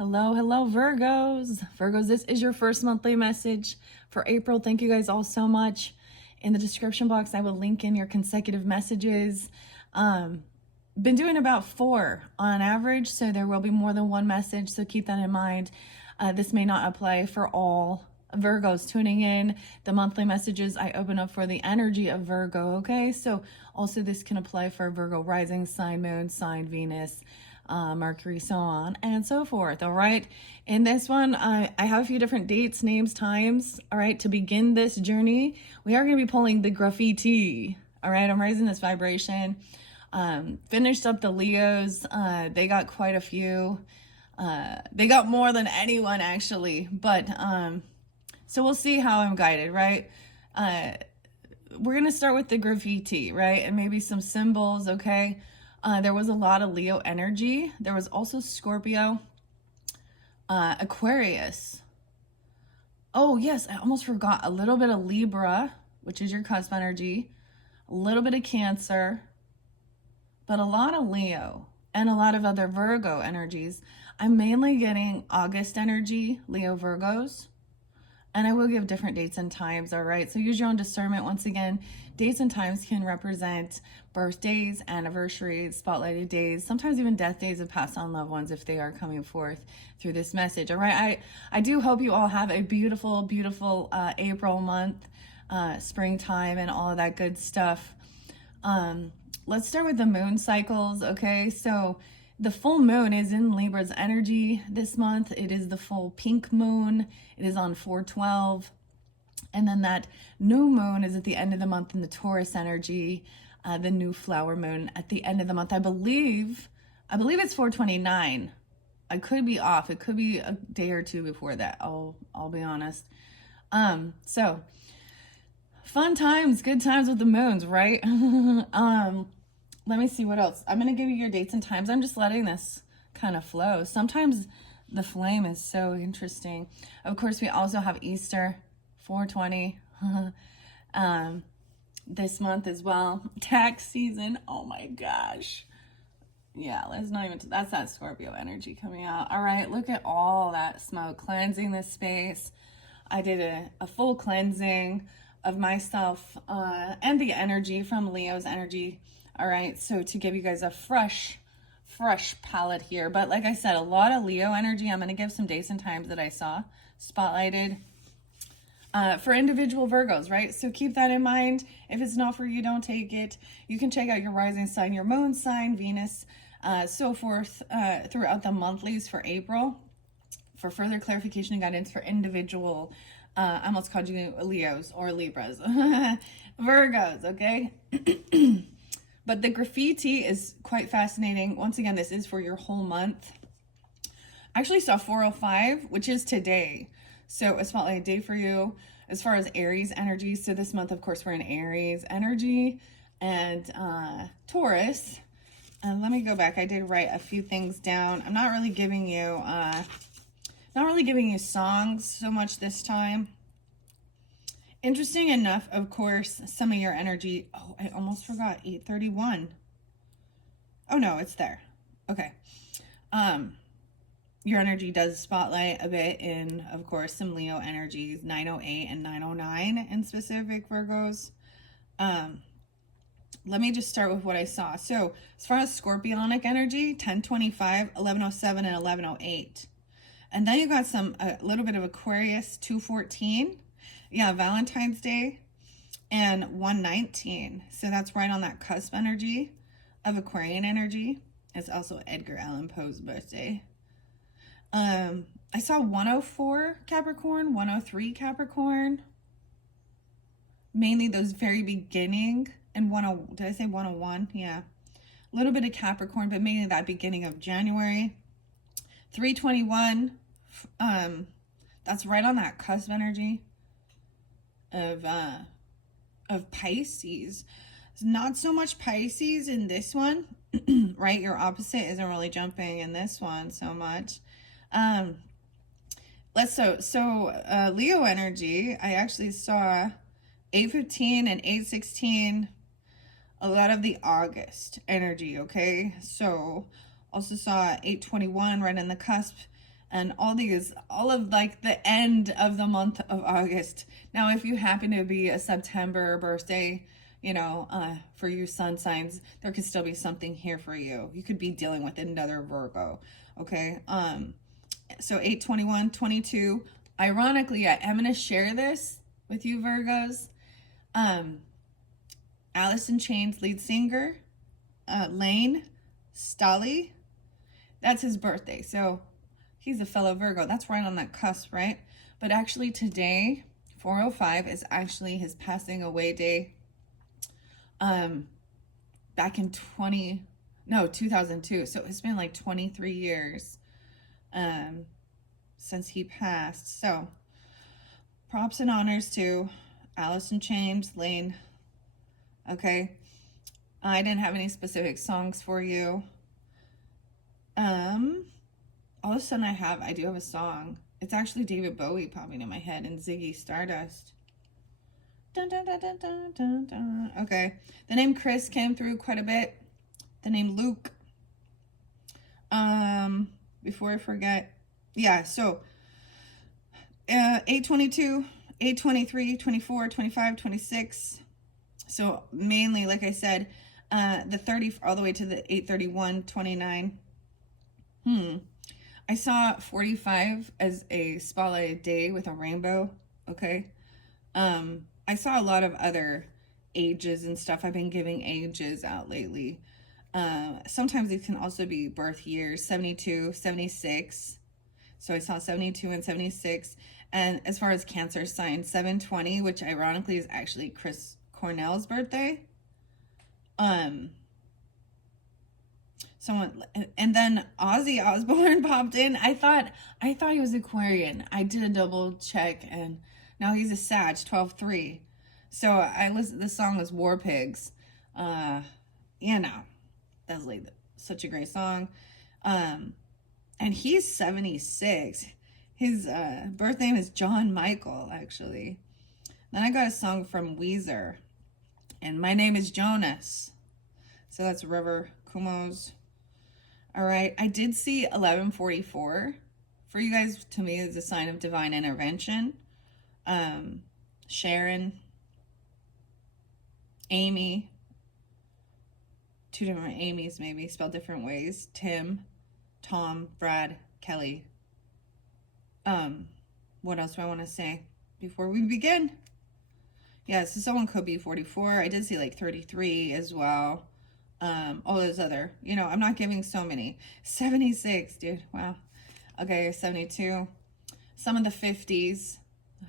Hello, hello, Virgos. Virgos, this is your first monthly message for April. Thank you guys all so much. In the description box, I will link in your consecutive messages. Been doing about 4 on average, so there will be more than one message, so keep that in mind. This may not apply for all Virgos tuning in. The monthly messages I open up for the energy of Virgo, okay? So also this can apply for Virgo rising sign, moon sign, Venus, Mercury, so on and so forth. All right, in this one I have a few different dates, names, times. All right, to begin this journey we are going to be pulling the graffiti. All right, I'm raising this vibration. Finished up the Leos. They got quite a few. They got more than anyone actually, but so we'll see how I'm guided, right? We're gonna start with the graffiti, right? And maybe some symbols, okay? There was a lot of Leo energy. There was also Scorpio, Aquarius. Oh yes, I almost forgot. A little bit of Libra, which is your cusp energy. A little bit of Cancer, but a lot of Leo and a lot of other Virgo energies. I'm mainly getting August energy, Leo Virgos. And I will give different dates and times, all right? So use your own discernment. Once again, dates and times can represent birthdays, anniversaries, spotlighted days, sometimes even death days of passed on loved ones if they are coming forth through this message, all right? I do hope you all have a beautiful, beautiful April month, springtime, and all of that good stuff. Let's start with the moon cycles, okay? So the full moon is in Libra's energy this month. It is the full pink moon. It is on 4/12. And then that new moon is at the end of the month in the Taurus energy, the new flower moon at the end of the month. I believe it's 4/29. I could be off. It could be a day or two before that. I'll be honest. So fun times, good times with the moons, right? Let me see what else. I'm going to give you your dates and times. I'm just letting this kind of flow. Sometimes the flame is so interesting. Of course, we also have Easter, 4/20, this month as well. Tax season. Oh my gosh. Yeah, let's not even, that's that Scorpio energy coming out. All right, look at all that smoke cleansing this space. I did a full cleansing of myself and the energy from Leo's energy. All right, so to give you guys a fresh palette here. But like I said, a lot of Leo energy. I'm going to give some dates and times that I saw spotlighted for individual Virgos, right? So keep that in mind. If it's not for you, don't take it. You can check out your rising sign, your moon sign, Venus, so forth throughout the monthlies for April for further clarification and guidance for individual, I almost called you Leos or Libras, Virgos, okay? But the graffiti is quite fascinating. Once again, this is for your whole month. I actually saw 405, which is today. So a spotlight day for you as far as Aries energy. So this month, of course, we're in Aries energy and Taurus. And let me go back. I did write a few things down. I'm not really giving you songs so much this time. Interesting enough, of course, some of your energy. Oh, I almost forgot 831. Oh no, it's there. Okay. Your energy does spotlight a bit in, of course, some Leo energies, 908 and 909 in specific Virgos. Let me just start with what I saw. So as far as Scorpionic energy, 1025, 1107, and 1108. And then you got a little bit of Aquarius, 214. Yeah, Valentine's Day, and 119. So that's right on that cusp energy of Aquarian energy. It's also Edgar Allan Poe's birthday. I saw 104 Capricorn, 103 Capricorn. Mainly those very beginning, and did I say 101? Yeah. A little bit of Capricorn, but mainly that beginning of January. 321, that's right on that cusp energy of Pisces. Not so much Pisces in this one, right? Your opposite isn't really jumping in this one so much. Leo energy, I actually saw 815 and 816, a lot of the August energy, okay? So also saw 821 right in the cusp and all of like the end of the month of August. Now, if you happen to be a September birthday, you know, for you sun signs, there could still be something here for you. You could be dealing with another Virgo, okay? So 8/21/22. Ironically, I am going to share this with you Virgos. Alice in Chains lead singer, Lane Staley, that's his birthday. So he's a fellow Virgo. That's right on that cusp, right? But actually today, 405 is actually his passing away day. Back in 2002. So it's been like 23 years since he passed. So props and honors to Alice in Chains, Lane. Okay. I didn't have any specific songs for you. All of a sudden I do have a song. It's actually David Bowie popping in my head and Ziggy Stardust. Dun, dun, dun, dun, dun, dun, dun. Okay. The name Chris came through quite a bit. The name Luke. Before I forget. Yeah, so 8/22, 8/23, 24, 25, 26. So mainly, like I said, the 30 all the way to the 8/31/29. I saw 45 as a spotlighted day with a rainbow. Okay. I saw a lot of other ages and stuff. I've been giving ages out lately. Sometimes it can also be birth years, 72, 76. So I saw 72 and 76. And as far as Cancer sign, 7/20, which ironically is actually Chris Cornell's birthday. And then Ozzy Osbourne popped in. I thought he was Aquarian. I did a double check, and now he's a Sag, 12/3. So I listened. The song was War Pigs. You know, that's like such a great song. And he's 76. His birth name is John Michael, actually. Then I got a song from Weezer, and my name is Jonas. So that's River Kumos. All right, I did see 1144. For you guys, to me, is a sign of divine intervention. Sharon, Amy, two different Amy's maybe, spelled different ways. Tim, Tom, Brad, Kelly. What else do I want to say before we begin? Yeah, so someone could be 44. I did see like 33 as well. All those other, you know, I'm not giving so many. 76, dude. Wow. Okay, 72. Some of the 50s.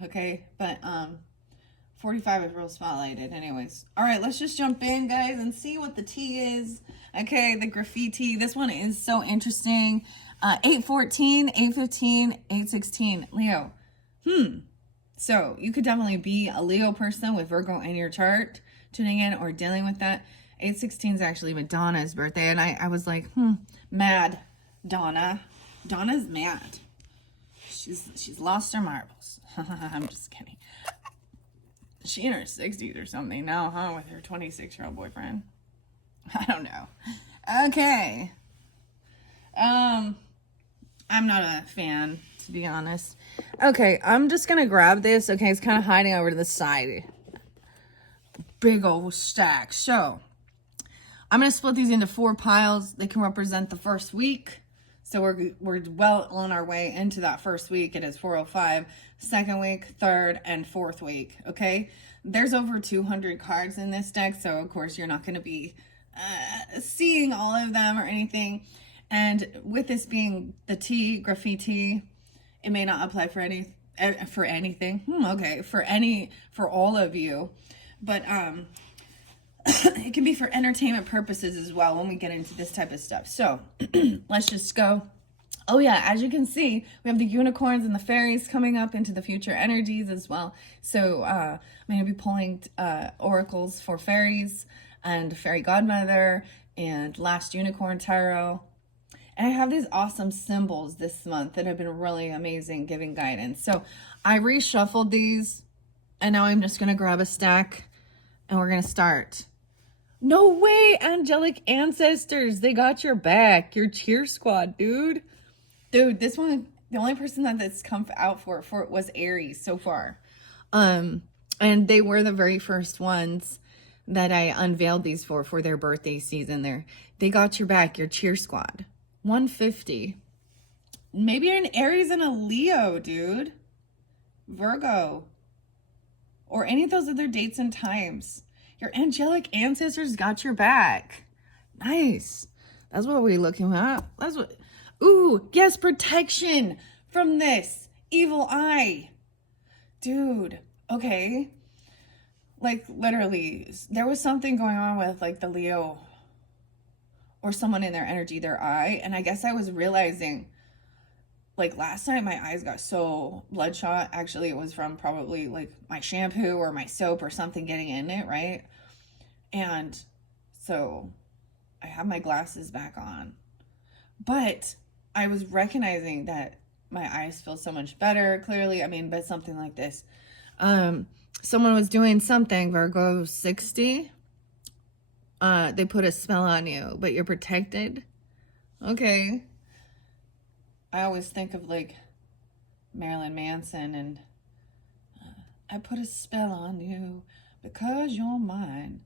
Okay, but 45 is real spotlighted. Anyways. All right, let's just jump in, guys, and see what the tea is. Okay, the graffiti. This one is so interesting. 8/14, 8/15, 8/16. Leo. So you could definitely be a Leo person with Virgo in your chart, tuning in or dealing with that. 8/16 is actually Madonna's birthday, and I was like, mad Donna. Donna's mad. She's lost her marbles. I'm just kidding. She in her 60s or something now, huh? With her 26-year-old boyfriend. I don't know. Okay. I'm not a fan, to be honest. Okay, I'm just gonna grab this. Okay, it's kind of hiding over to the side. Big old stack. So I'm going to split these into 4 piles. They can represent the first week. So we're well on our way into that first week. It is 405, second week, third, and fourth week. Okay. There's over 200 cards in this deck. So of course you're not going to be seeing all of them or anything. And with this being the T, graffiti, it may not apply for anything. Okay. For all of you. But, it can be for entertainment purposes as well when we get into this type of stuff. So let's just go. Oh yeah, as you can see, we have the unicorns and the fairies coming up into the future energies as well. So I'm going to be pulling oracles for fairies and fairy godmother and last unicorn tarot. And I have these awesome symbols this month that have been really amazing giving guidance. So I reshuffled these, and now I'm just going to grab a stack and we're going to start. No way, Angelic Ancestors. They got your back. Your cheer squad, dude. Dude, this one The only person that's come out for was Aries so far. And they were the very first ones that I unveiled these for their birthday season. They got your back, your cheer squad. 150. Maybe you're an Aries and a Leo, dude. Virgo. Or any of those other dates and times. Your angelic ancestors got your back. Nice. That's what we're looking at. That's what. Ooh, yes, protection from this evil eye. Dude, okay. Like, literally, there was something going on with, like, the Leo or someone in their energy, their eye. And I guess I was realizing, like, last night my eyes got so bloodshot. Actually, it was from probably, like, my shampoo or my soap or something getting in it, right? And so I have my glasses back on. But I was recognizing that my eyes feel so much better, clearly. I mean, but something like this. Someone was doing something, Virgo 60. They put a spell on you, but you're protected. Okay. I always think of, like, Marilyn Manson and I put a spell on you because you're mine.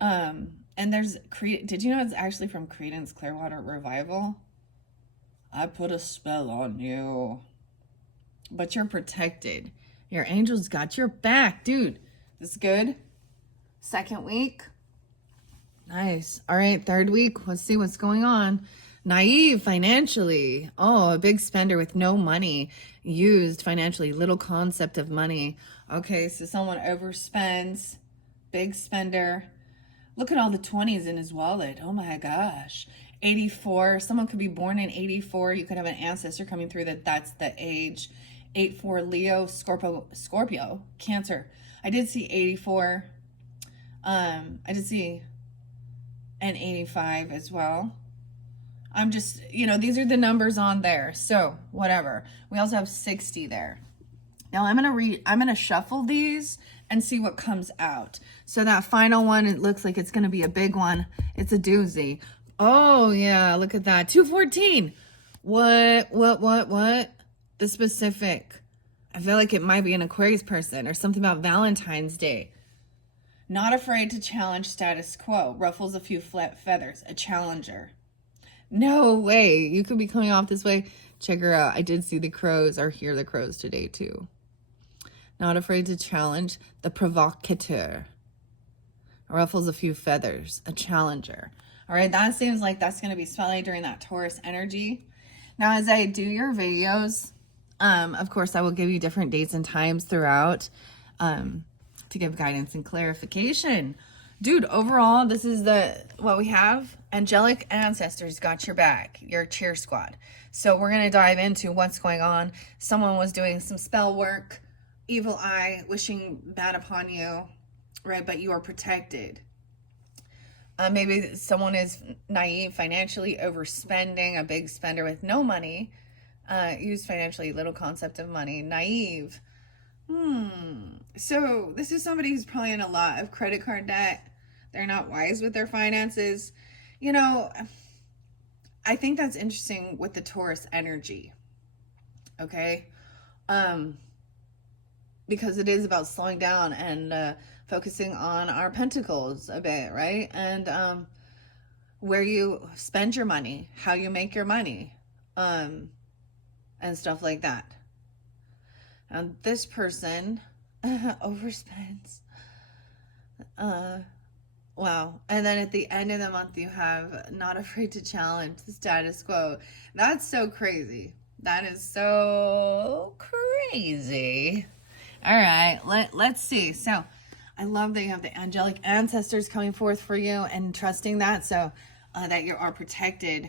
And there's did you know it's actually from Creedence Clearwater Revival? I put a spell on you. But you're protected. Your angels got your back, dude. This is good. Second week. Nice. All right, third week. Let's see what's going on. Naive financially. Oh, a big spender with no money used financially. Little concept of money. Okay, so someone overspends. Big spender. Look at all the 20s in his wallet. Oh my gosh. 84. Someone could be born in 84. You could have an ancestor coming through that's the age. 84 Leo, Scorpio, Cancer. I did see 84. I did see an 85 as well. I'm just, these are the numbers on there. So whatever. We also have 60 there. Now I'm going to shuffle these and see what comes out. So that final one, it looks like it's going to be a big one. It's a doozy. Oh yeah, look at that. 214. What? The specific. I feel like it might be an Aquarius person or something about Valentine's Day. Not afraid to challenge status quo. Ruffles a few feathers. A challenger. No way. You could be coming off this way. Check her out. I did see the crows or hear the crows today too. Not afraid to challenge. The provocateur. Ruffles a few feathers. A challenger. All right, that seems like that's going to be spotlight during that Taurus energy. Now, as I do your videos, of course, I will give you different dates and times throughout to give guidance and clarification. Dude, overall, this is what we have. Angelic Ancestors got your back, your cheer squad. So we're going to dive into what's going on. Someone was doing some spell work, evil eye, wishing bad upon you, right? But you are protected. Maybe someone is naive financially, overspending, a big spender with no money, used financially, little concept of money, naive. So this is somebody who's probably in a lot of credit card debt. They're not wise with their finances. I think that's interesting with the Taurus energy. Okay. Because it is about slowing down and focusing on our pentacles a bit, right? And where you spend your money, how you make your money, and stuff like that. And this person overspends. Wow. And then at the end of the month, you have not afraid to challenge the status quo. That's so crazy. That is so crazy. All right, let's see. So I love that you have the angelic ancestors coming forth for you and trusting that, so that you are protected.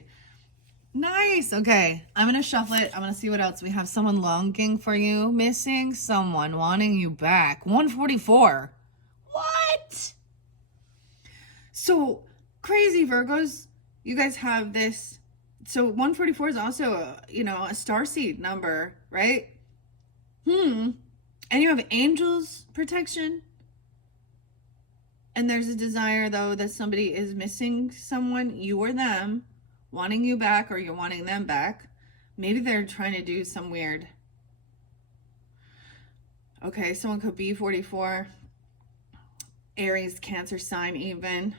Nice. Okay, I'm going to shuffle it. I'm going to see what else. We have someone longing for you, missing someone, wanting you back. 144. What? So crazy, Virgos. You guys have this. So 144 is also, a starseed number, right? And you have angels protection. And there's a desire, though, that somebody is missing someone, you or them, wanting you back, or you're wanting them back. Maybe they're trying to do some weird. Okay, someone could be 44. Aries, Cancer sign even.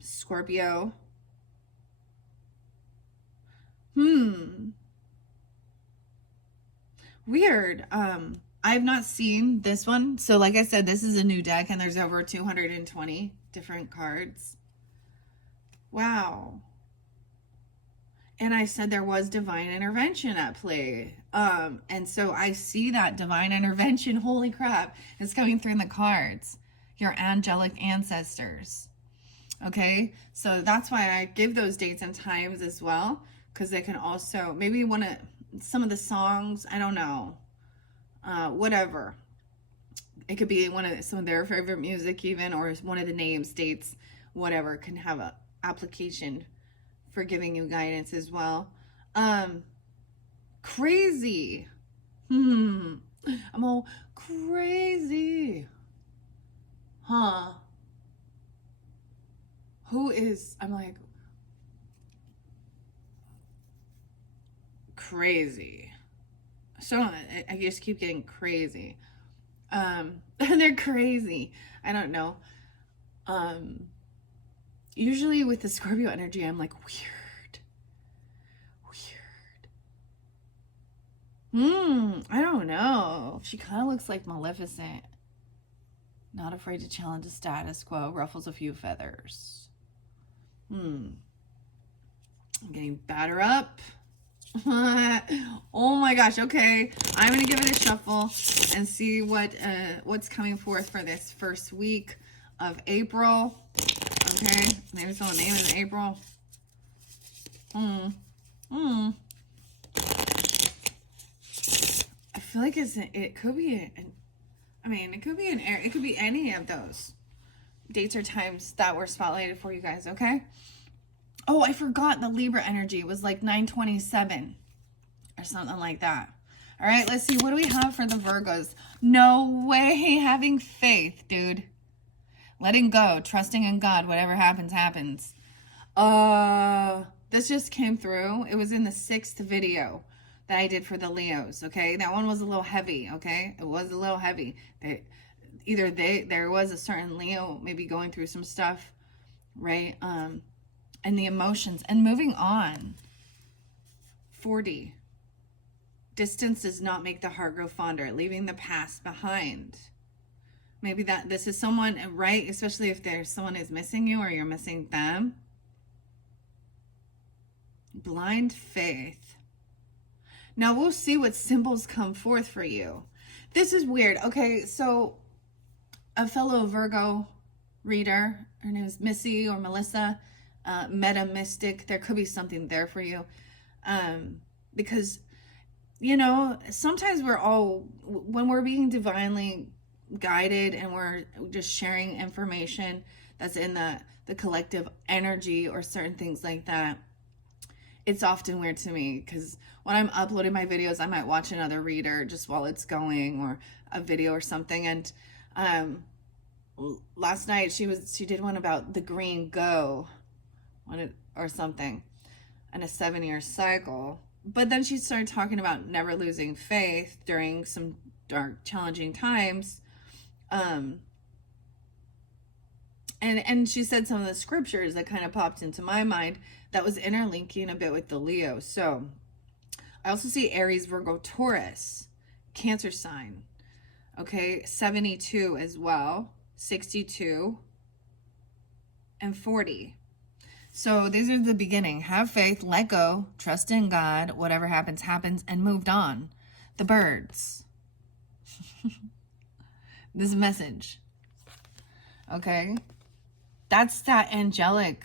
Scorpio. Weird. I've not seen this one. So like I said, this is a new deck and there's over 220 different cards. Wow. And I said there was divine intervention at play. And so I see that divine intervention, holy crap, is coming through in the cards. Your angelic ancestors. Okay, so that's why I give those dates and times as well, because they can also, maybe one of some of the songs, I don't know, whatever. It could be some of their favorite music even, or one of the names, dates, whatever, can have a application for giving you guidance as well. Crazy. I'm all crazy. Huh. Who is, I'm like, crazy. So I just keep getting crazy. And they're crazy. I don't know. Usually with the Scorpio energy, I'm like, weird. I don't know. She kind of looks like Maleficent. Not afraid to challenge the status quo, ruffles a few feathers. I'm getting batter up. Oh my gosh. Okay, I'm gonna give it a shuffle and see what's coming forth for this first week of April. Okay, maybe someone's name is April. I feel like it could be it could be it could be any of those dates or times that were spotlighted for you guys. Okay. Oh, I forgot the Libra energy was like 927 or something like that. All right, let's see. What do we have for the Virgos? No way. Having faith, dude. Letting go, trusting in God. Whatever happens, happens. This just came through. It was in the 6th video that I did for the Leos, okay? That one was a little heavy, okay? It was a little heavy. There was a certain Leo maybe going through some stuff, right? And the emotions and moving on. 40. Distance does not make the heart grow fonder, leaving the past behind. Maybe this is someone, right? Especially if there's someone is missing you or you're missing them. Blind faith. Now we'll see what symbols come forth for you. This is weird. Okay, so a fellow Virgo reader, her name is Missy or Melissa, Meta Mystic, there could be something there for you. Because, you know, sometimes when we're being divinely guided and we're just sharing information that's in the collective energy or certain things like that, it's often weird to me because when I'm uploading my videos, I might watch another reader just while it's going or a video or something. And last night she did one about the green go or something and a 7-year cycle. But then she started talking about never losing faith during some dark, challenging times. And she said some of the scriptures that kind of popped into my mind that was interlinking a bit with the Leo. So I also see Aries, Virgo, Taurus, Cancer sign. Okay, 72 as well, 62, and 40. So these are the beginning. Have faith, let go, trust in God, whatever happens, happens, and moved on. The birds. This message. Okay? That's that angelic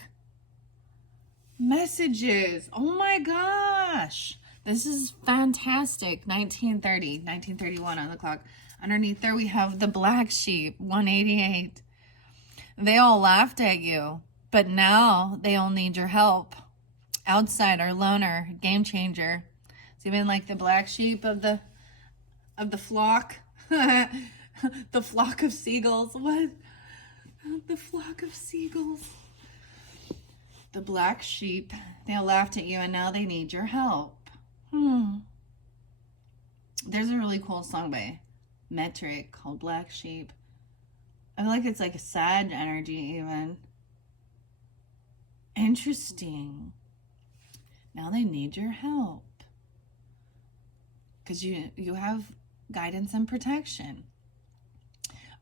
messages. Oh my gosh. This is fantastic. 1931 on the clock. Underneath there we have the black sheep, 188. They all laughed at you, but now they all need your help. Outsider, loner, game changer. It's even like the black sheep of the flock. The flock of seagulls. What? The flock of seagulls. The black sheep. They all laughed at you and now they need your help. There's a really cool song by Metric called Black Sheep. I feel like it's like a sad energy even. Interesting. Now they need your help. Because you have guidance and protection.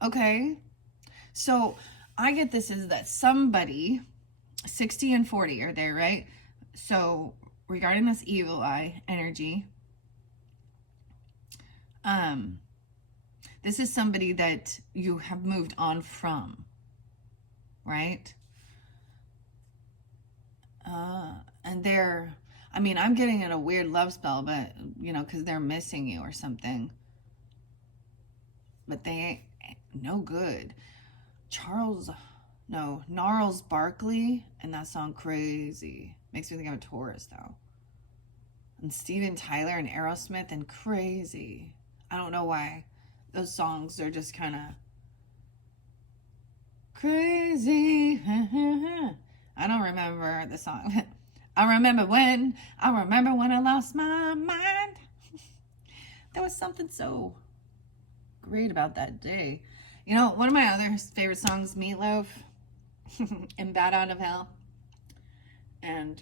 Okay. So I get this is that somebody, 60 and 40 are there, right? So regarding this evil eye energy, this is somebody that you have moved on from, right? And they're, I mean, I'm getting in a weird love spell, but, you know, because they're missing you or something. But they ain't no good. Gnarls Barkley, and that song Crazy. Makes me think I'm a Taurus, though. And Steven Tyler and Aerosmith and Crazy. I don't know why. Those songs are just kind of crazy. I don't remember the song. I remember when I lost my mind. There was something so great about that day. You know, one of my other favorite songs, Meatloaf, and Bat Out of Hell. And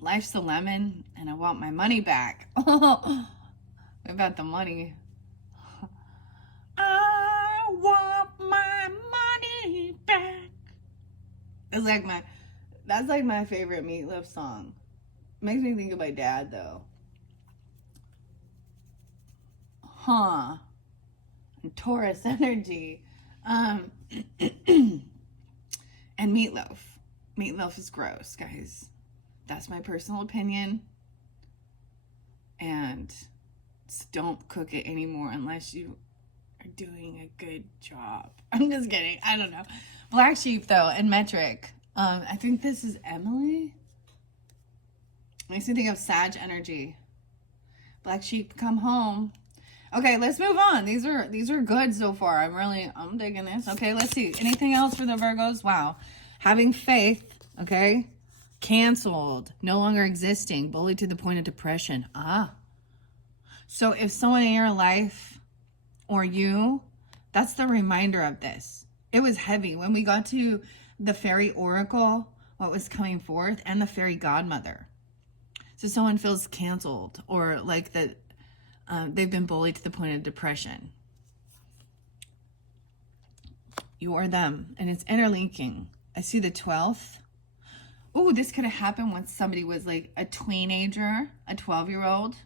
Life's the Lemon, and I Want My Money Back. What about the money? I want my money back. That's like my favorite Meatloaf song. Makes me think of my dad, though. Huh. And Taurus energy. And Meatloaf. Meatloaf is gross, guys. That's my personal opinion. And don't cook it anymore unless you are doing a good job. I'm just kidding. I don't know. Black Sheep, though, and Metric. I think this is Emily. Makes me think of Sag energy. Black Sheep, come home. Okay, let's move on. These are good so far. I'm digging this. Okay, let's see. Anything else for the Virgos? Wow. Having faith, okay? Canceled, no longer existing, bullied to the point of depression. So if someone in your life or you, that's the reminder of this. It was heavy. When we got to the fairy oracle, what was coming forth, and the fairy godmother. So someone feels canceled or like that they've been bullied to the point of depression. You or them, and it's interlinking. I see the 12th. Oh, this could have happened when somebody was like a teenager, a 12-year-old.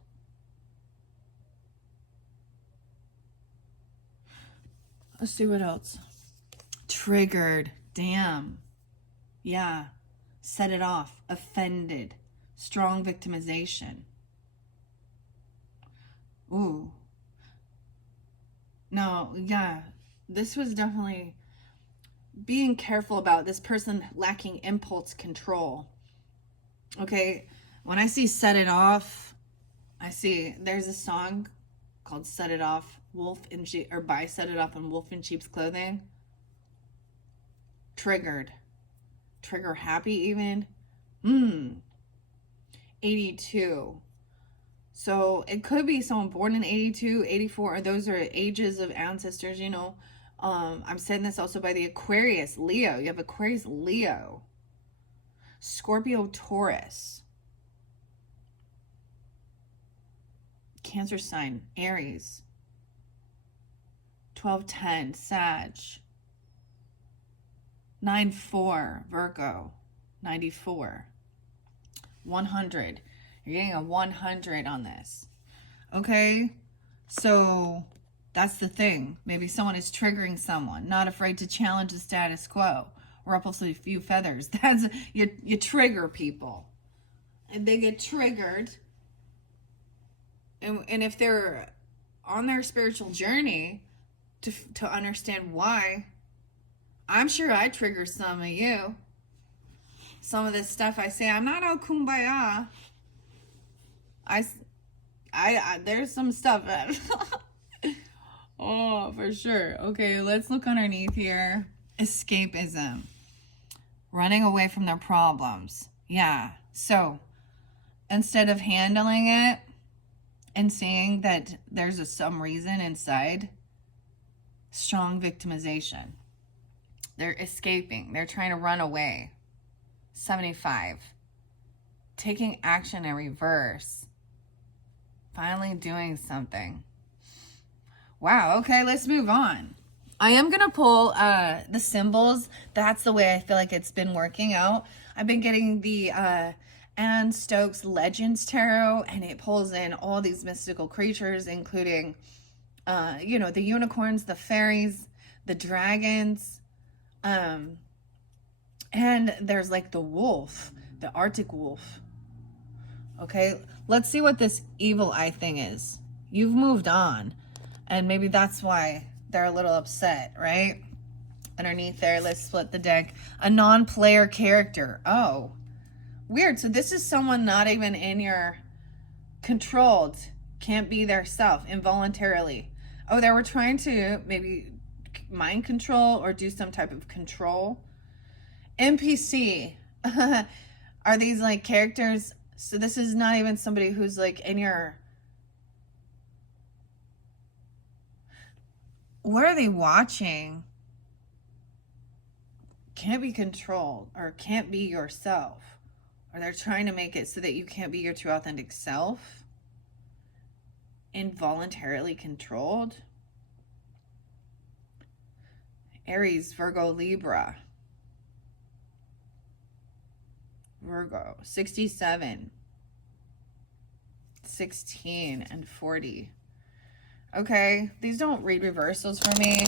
Let's see what else. Triggered. Damn. Yeah. Set it off. Offended. Strong victimization. Ooh. No, yeah. This was definitely being careful about this person lacking impulse control. Okay. When I see set it off, I see there's a song called Set It Off, by Set It Off and Wolf in Sheep's Clothing. Triggered. Trigger happy even. 82. So it could be someone born in 82, 84, or those are ages of ancestors, you know. I'm saying this also by the Aquarius, Leo. You have Aquarius, Leo. Scorpio, Taurus. Cancer sign, Aries. 12-10, Sag. 9-4, Virgo. 94. 100. You're getting a 100 on this. Okay? So that's the thing. Maybe someone is triggering someone, not afraid to challenge the status quo. Ruffle a few feathers. That's you trigger people. And they get triggered. And if they're on their spiritual journey to understand why, I'm sure I trigger some of you. Some of this stuff I say, I'm not all kumbaya. I there's some stuff that oh, for sure. Okay, let's look underneath here. Escapism. Running away from their problems. Yeah. So, instead of handling it and seeing that there's some reason inside. Strong victimization. They're escaping. They're trying to run away. 75. Taking action in reverse. Finally doing something. Wow, okay, let's move on. I am going to pull the symbols. That's the way I feel like it's been working out. I've been getting the Anne Stokes Legends Tarot, and it pulls in all these mystical creatures, including, the unicorns, the fairies, the dragons, and there's like the wolf, the Arctic wolf. Okay, let's see what this evil eye thing is. You've moved on, and maybe that's why they're a little upset, right? Underneath there, let's split the deck. A non-player character. Oh, weird. So this is someone not even in your controlled, can't be their self involuntarily. Oh, they were trying to maybe mind control or do some type of control. NPC. Are these like characters? So this is not even somebody who's like in your... What are they watching? Can't be controlled or can't be yourself. Or they're trying to make it so that you can't be your true authentic self. Involuntarily controlled. Aries, Virgo, Libra. Virgo, 67, 16, and 40. Okay, these don't read reversals for me,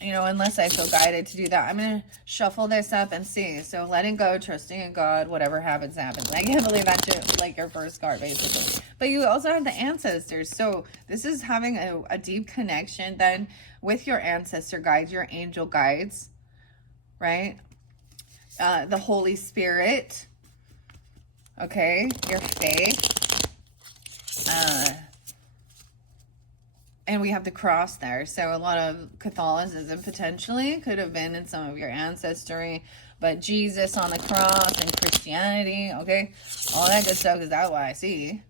unless I feel guided to do that. I'm going to shuffle this up and see. So letting go, trusting in God, whatever happens, happens. I can't believe that's like your first card, basically. But you also have the ancestors. So this is having a deep connection then with your ancestor guides, your angel guides, right? The Holy Spirit, okay, your faith, and we have the cross there. So a lot of Catholicism potentially could have been in some of your ancestry, but Jesus on the cross and Christianity, okay, all that good stuff, is that what I see?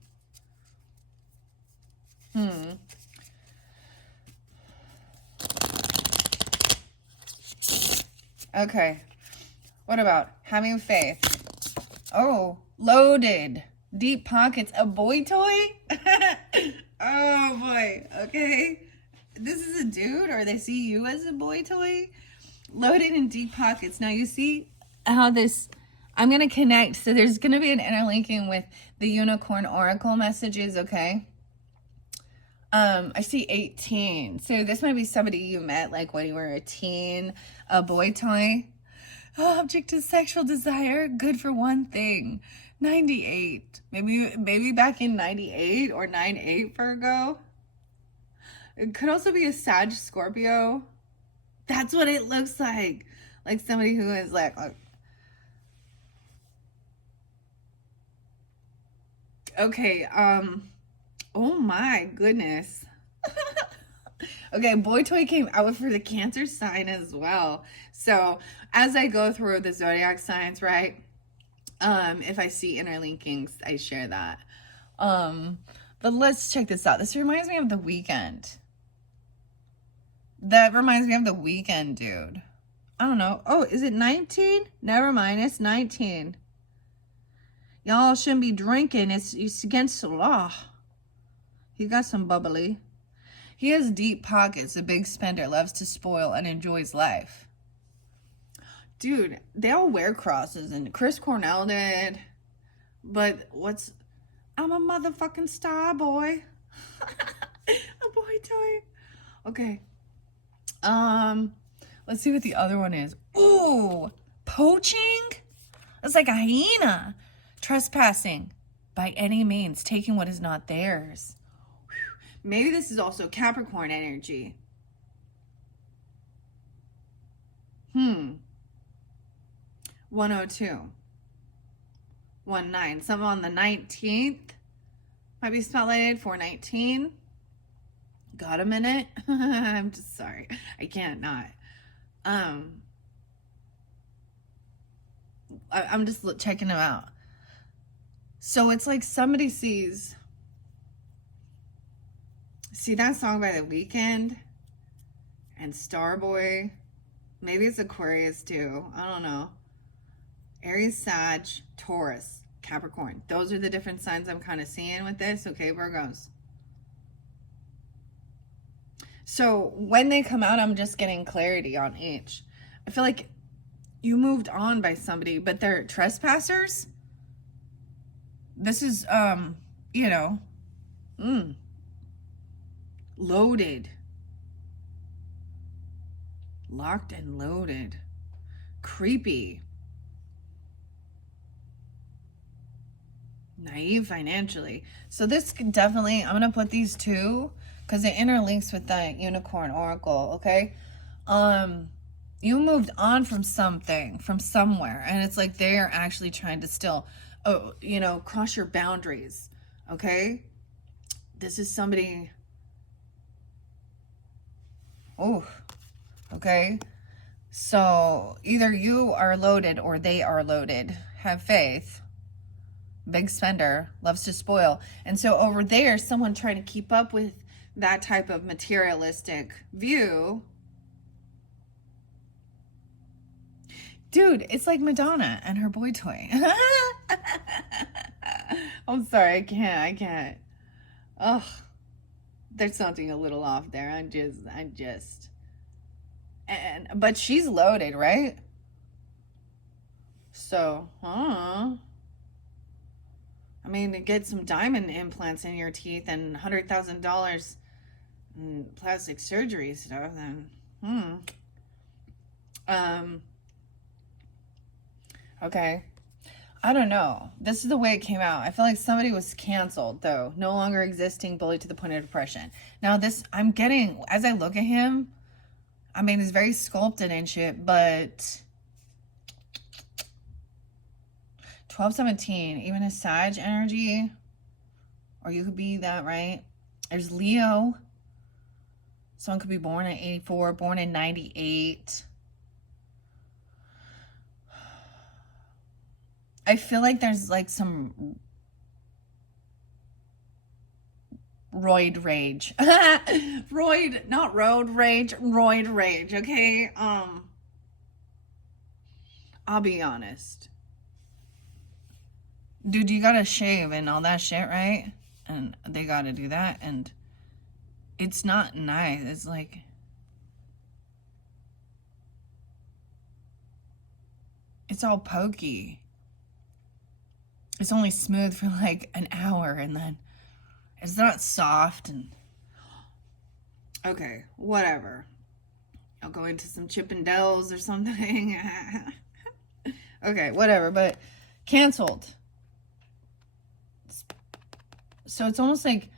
Okay. What about having faith? Oh, loaded. Deep pockets. A boy toy? Oh, boy. Okay. This is a dude, or they see you as a boy toy? Loaded in deep pockets. Now, you see how this... I'm going to connect. So, there's going to be an interlinking with the unicorn oracle messages, okay? I see 18. So, this might be somebody you met, like, when you were a teen. A boy toy. Object of sexual desire, good for one thing. 98. Maybe back in 98 or 98 Virgo. It could also be a Sag Scorpio. That's what it looks like. Like somebody who is like okay, oh my goodness. Okay, boy toy came out for the Cancer sign as well. So as I go through the zodiac signs, right? If I see interlinkings, I share that. But let's check this out. This reminds me of The Weeknd. That reminds me of The Weeknd, dude. I don't know. Oh, is it 19? Never mind, it's 19. Y'all shouldn't be drinking. It's against the law. He got some bubbly. He has deep pockets, a big spender, loves to spoil, and enjoys life. Dude, they all wear crosses, and Chris Cornell did. But I'm a motherfucking star boy. A boy toy. Okay. Let's see what the other one is. Ooh, poaching? That's like a hyena. Trespassing by any means, taking what is not theirs. Maybe this is also Capricorn energy. 102. 19. Some on the 19th. Might be spotlighted for 19. Got a minute? I'm just sorry. I can't not. I'm just checking them out. So it's like somebody sees See that song by The Weeknd and Starboy? Maybe it's Aquarius too. I don't know. Aries, Sag, Taurus, Capricorn. Those are the different signs I'm kind of seeing with this. Okay, Virgos. So when they come out, I'm just getting clarity on each. I feel like you moved on by somebody, but they're trespassers. This is, you know, loaded. Locked and loaded. Creepy. Naive financially. So this could definitely, I'm going to put these two because it interlinks with the unicorn oracle, okay? You moved on from something, from somewhere, and it's like they're actually trying to still, you know, cross your boundaries, okay? This is somebody, oh, okay? So either you are loaded or they are loaded. Have faith. Big spender, loves to spoil. And so over there, someone trying to keep up with that type of materialistic view. Dude, it's like Madonna and her boy toy. I'm sorry, I can't. Ugh, there's something a little off there. But she's loaded, right? So, I mean, to get some diamond implants in your teeth and $100,000 in plastic surgery stuff, then, okay. I don't know. This is the way it came out. I feel like somebody was canceled, though. No longer existing, bullied to the point of depression. Now, this, I'm getting, as I look at him, I mean, he's very sculpted and shit, but 12-17, even a Sag energy, or you could be that, right? There's Leo. Someone could be born in 84, born in 98. I feel like there's like some roid rage. Roid, not road rage, roid rage, okay? I'll be honest. Dude, you gotta shave and all that shit, right? And they gotta do that, and it's not nice. It's like, it's all pokey. It's only smooth for like an hour, and then it's not soft. And okay, whatever. I'll go into some Chippendales or something. Okay, whatever, but canceled. So it's almost like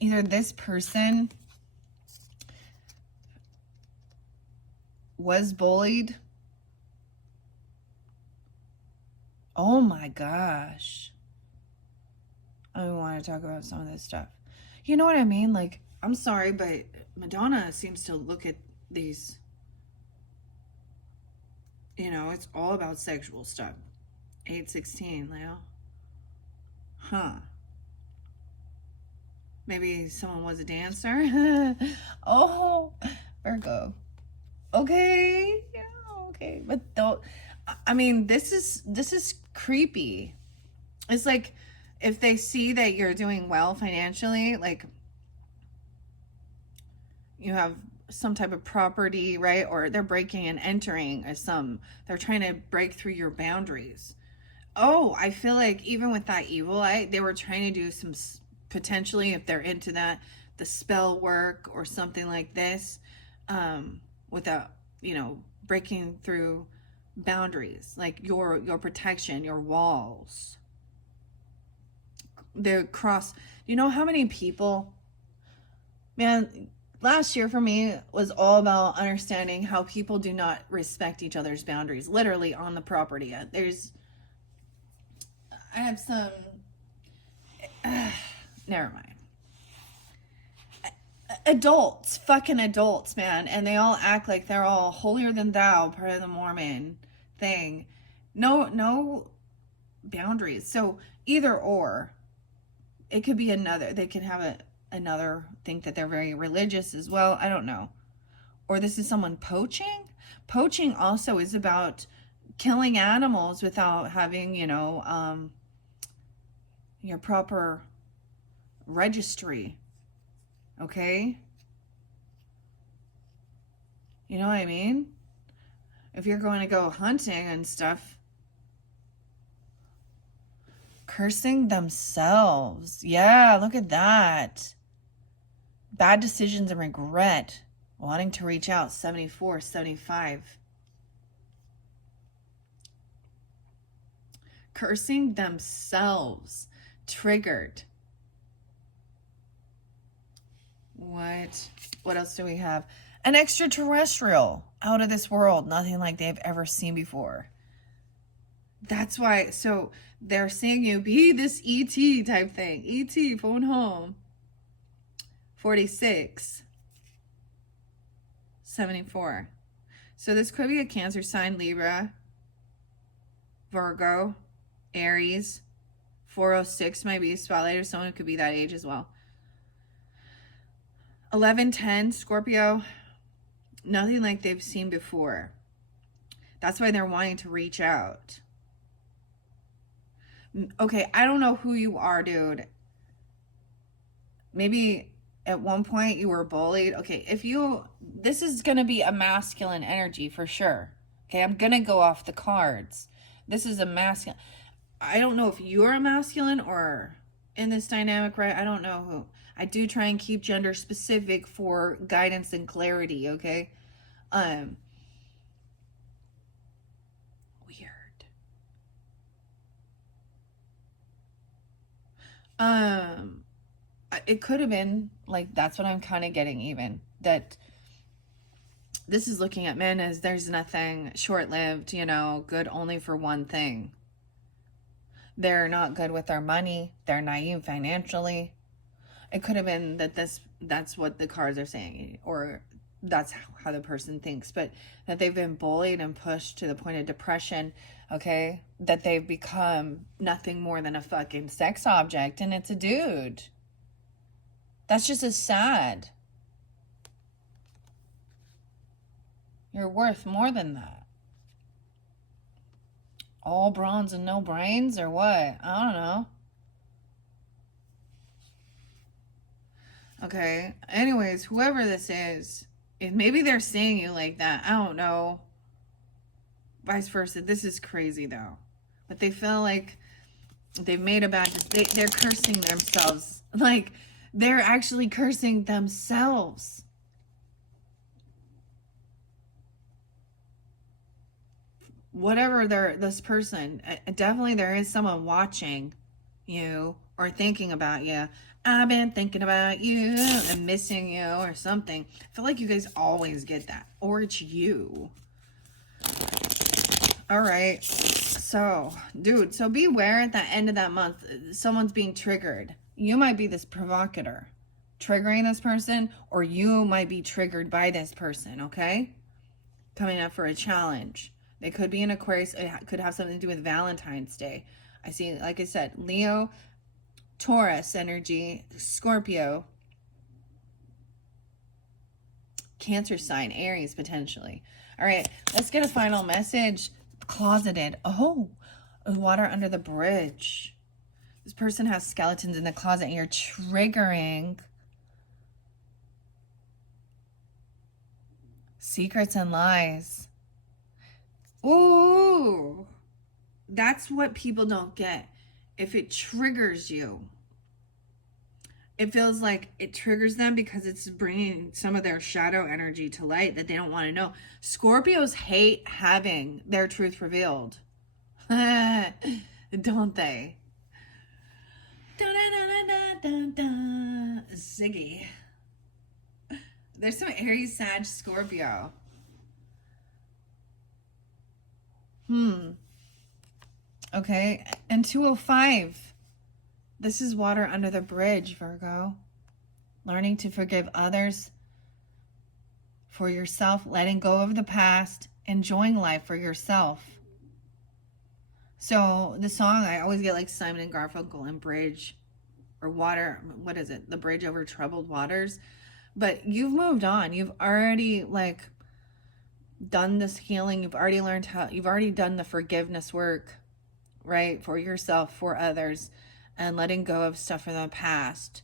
either this person was bullied. Oh my gosh. I don't want to talk about some of this stuff. You know what I mean? Like, I'm sorry, but Madonna seems to look at these, you know, it's all about sexual stuff. 816, Leo. Huh. Maybe someone was a dancer. Oh, Virgo. Okay. Yeah, okay. But though, I mean, this is creepy. It's like if they see that you're doing well financially, like you have some type of property, right? Or they're breaking and entering they're trying to break through your boundaries. Oh, I feel like even with that evil eye, they were trying to do some, potentially, if they're into that, the spell work or something like this, without, you know, breaking through boundaries, like your protection, your walls. The cross, you know how many people, man, last year for me was all about understanding how people do not respect each other's boundaries, literally on the property. I have some, never mind. Adults, fucking adults, man, and they all act like they're all holier than thou, part of the Mormon thing. No boundaries. So either or, it could be another, they could have another, think that they're very religious as well. I don't know. Or this is someone poaching. Poaching also is about killing animals without having, your proper registry. Okay? You know what I mean? If you're going to go hunting and stuff, cursing themselves. Yeah, look at that. Bad decisions and regret. Wanting to reach out, 74, 75. Cursing themselves. Triggered. What else do we have? An extraterrestrial. Out of this world. Nothing like they've ever seen before. That's why, so they're saying you be this ET type thing. ET, phone home. 46. 74. So this could be a Cancer sign, Libra, Virgo, Aries. 406 might be a spotlight, or someone could be that age as well. 1110, Scorpio. Nothing like they've seen before. That's why they're wanting to reach out. Okay, I don't know who you are, dude. Maybe at one point you were bullied. Okay, this is going to be a masculine energy for sure. Okay, I'm going to go off the cards. This is a masculine. I don't know if you're a masculine or in this dynamic, right? I don't know who. I do try and keep gender specific for guidance and clarity, okay? Weird. It could have been, like, that's what I'm kind of getting even. That this is looking at men as there's nothing short-lived, good only for one thing. They're not good with their money. They're naive financially. It could have been that that's what the cards are saying, or that's how the person thinks, but that they've been bullied and pushed to the point of depression, okay? That they've become nothing more than a fucking sex object, and it's a dude. That's just as sad. You're worth more than that. All bronze and no brains, or what? I don't know. Okay. Anyways, whoever this is, maybe they're seeing you like that. I don't know. Vice versa. This is crazy, though. But they feel like they've made a bad decision. They're cursing themselves. Like, they're actually cursing themselves. Whatever this person, definitely there is someone watching you or thinking about you. I've been thinking about you and missing you or something. I feel like you guys always get that. Or it's you. All right. So, dude, so beware at the end of that month. Someone's being triggered. You might be this provocateur triggering this person, or you might be triggered by this person, okay? Coming up for a challenge. They could be in Aquarius. It could have something to do with Valentine's Day. I see, like I said, Leo, Taurus energy, Scorpio, Cancer sign, Aries potentially. All right, let's get a final message. Closeted. Oh, water under the bridge. This person has skeletons in the closet and you're triggering secrets and lies. Ooh, that's what people don't get. If it triggers you, it feels like it triggers them because it's bringing some of their shadow energy to light that they don't want to know. Scorpios hate having their truth revealed. Don't they? Ziggy. There's some Aries, Sag, Scorpio. Okay, and 205. This is water under the bridge, Virgo. Learning to forgive others for yourself, letting go of the past, enjoying life for yourself. So the song, I always get like Simon and Garfunkel and Bridge. or water, what is it? The bridge over troubled waters. But you've moved on. You've already like done this healing. You've already learned you've already done the forgiveness work, right? For yourself, for others, and letting go of stuff from the past.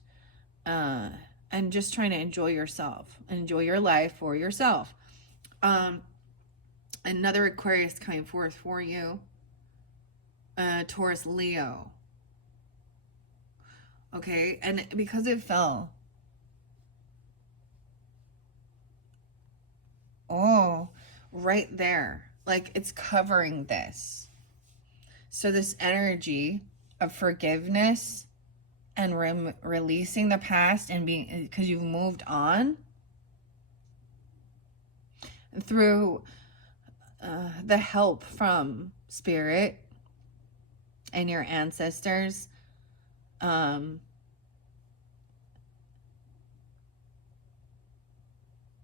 And just trying to enjoy yourself, enjoy your life for yourself. Another Aquarius coming forth for you. Taurus, Leo. Okay, and because it fell. Oh, right there. Like it's covering this. So this energy of forgiveness and releasing the past and being, because you've moved on through the help from spirit and your ancestors. And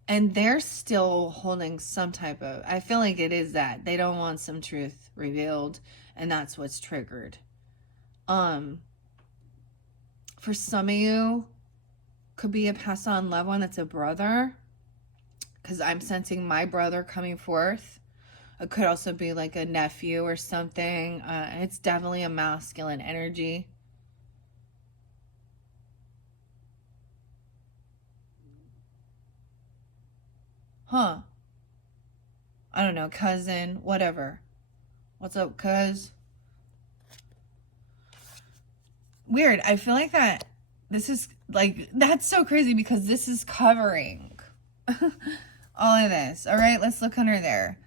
they're still holding some type of, I feel like it is that they don't want some truth revealed, and that's what's triggered. For some of you, could be a passed on loved one that's a brother, because I'm sensing my brother coming forth. It could also be like a nephew or something. It's definitely a masculine energy. Huh. I don't know, cousin, whatever. What's up, cuz? Weird. I feel like that this is like, that's so crazy because this is covering all of this. All right, let's look under there.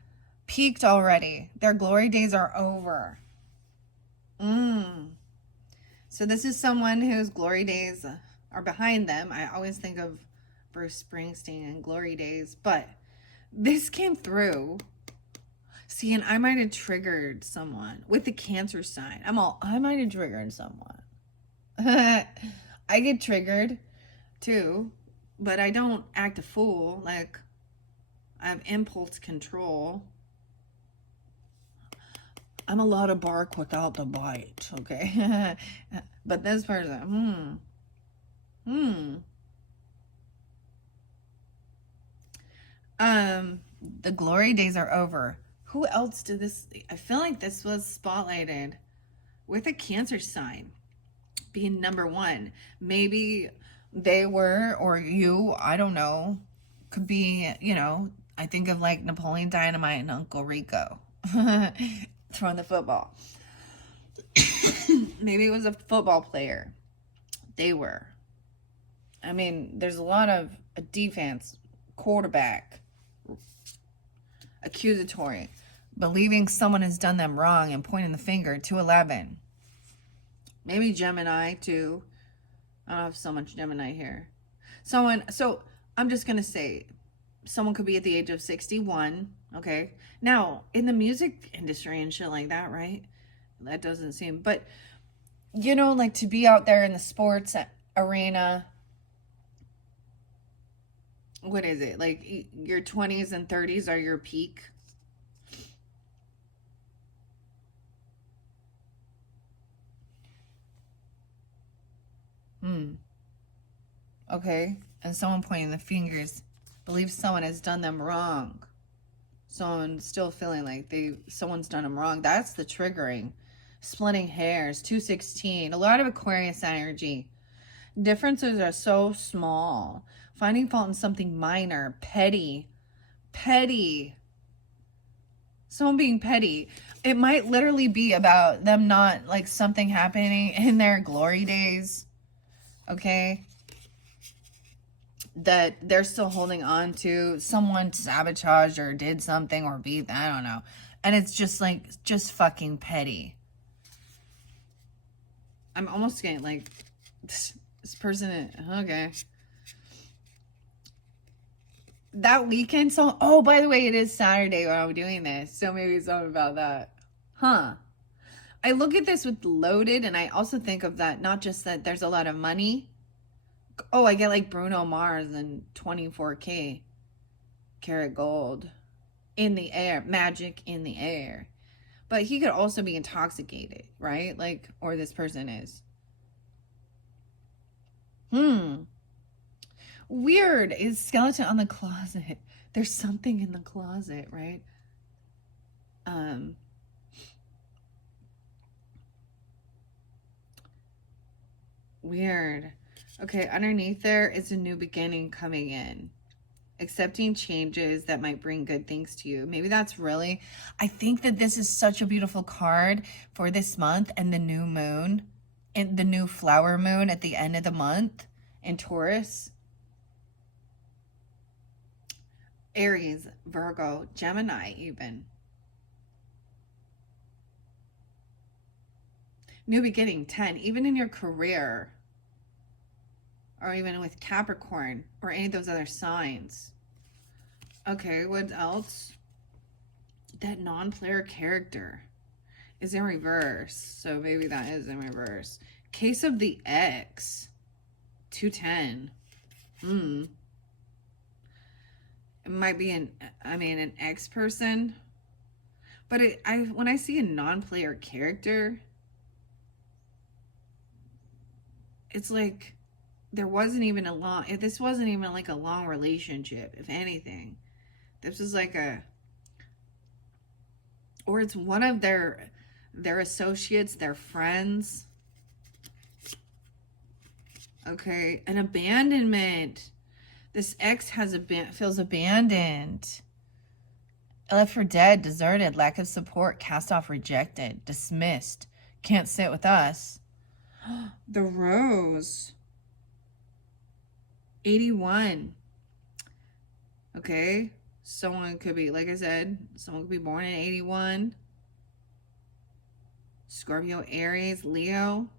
Peaked already. Their glory days are over. So this is someone whose glory days are behind them. I always think of Bruce Springsteen and glory days, but this came through. See, and I might have triggered someone with the Cancer sign. I might have triggered someone. I get triggered too, but I don't act a fool. Like, I have impulse control. I'm allowed to bark without the bite, okay? But this person, the glory days are over. Who else did this? I feel like this was spotlighted with a Cancer sign being number one. Maybe they were, or you, I don't know, could be, you know, I think of like Napoleon Dynamite and Uncle Rico throwing the football. Maybe it was a football player. They were. I mean, there's a lot of a defense, quarterback, accusatory, believing someone has done them wrong and pointing the finger to 11. Maybe Gemini too. I don't have so much Gemini here. So I'm just going to say someone could be at the age of 61. Okay. Now, in the music industry and shit like that, right? That doesn't seem, but you know, like to be out there in the sports arena. What is it? Like your 20s and 30s are your peak. Okay. And someone pointing the fingers believes someone has done them wrong. Someone's still feeling like someone's done them wrong. That's the triggering. Splitting hairs. 216. A lot of Aquarius energy. Differences are so small. Finding fault in something minor. Petty. Someone being petty. It might literally be about them not, like, something happening in their glory days. Okay? That they're still holding on to. Someone sabotaged or did something or beat, I don't know. And it's just like, just fucking petty. I'm almost getting like, this person, okay. That weekend song, oh, by the way, it is Saturday when I'm doing this. So maybe it's something about that. Huh. I look at this with loaded, and I also think of that, not just that there's a lot of money. Oh, I get like Bruno Mars and 24K karat gold in the air, magic in the air. But he could also be intoxicated, right? Like, or this person is. Weird. Is skeleton on the closet. There's something in the closet, right? Weird. Okay, underneath there is a new beginning coming in. Accepting changes that might bring good things to you. Maybe that's really, I think that this is such a beautiful card for this month and the new moon and the new flower moon at the end of the month in Taurus. Aries, Virgo, Gemini even. New beginning, 10, even in your career, or even with Capricorn or any of those other signs. Okay, what else? That non-player character is in reverse, so maybe that is in reverse. Case of the Ex, 210. It might be an ex person, but when I see a non-player character, it's like this wasn't even like a long relationship. If anything, this was like or it's one of their associates, their friends. Okay, an abandonment. This ex feels abandoned. Left for dead, deserted, lack of support, cast off, rejected, dismissed, can't sit with us. The Rose. 81. Okay, someone could be, like I said, someone could be born in 81. Scorpio, Aries, Leo.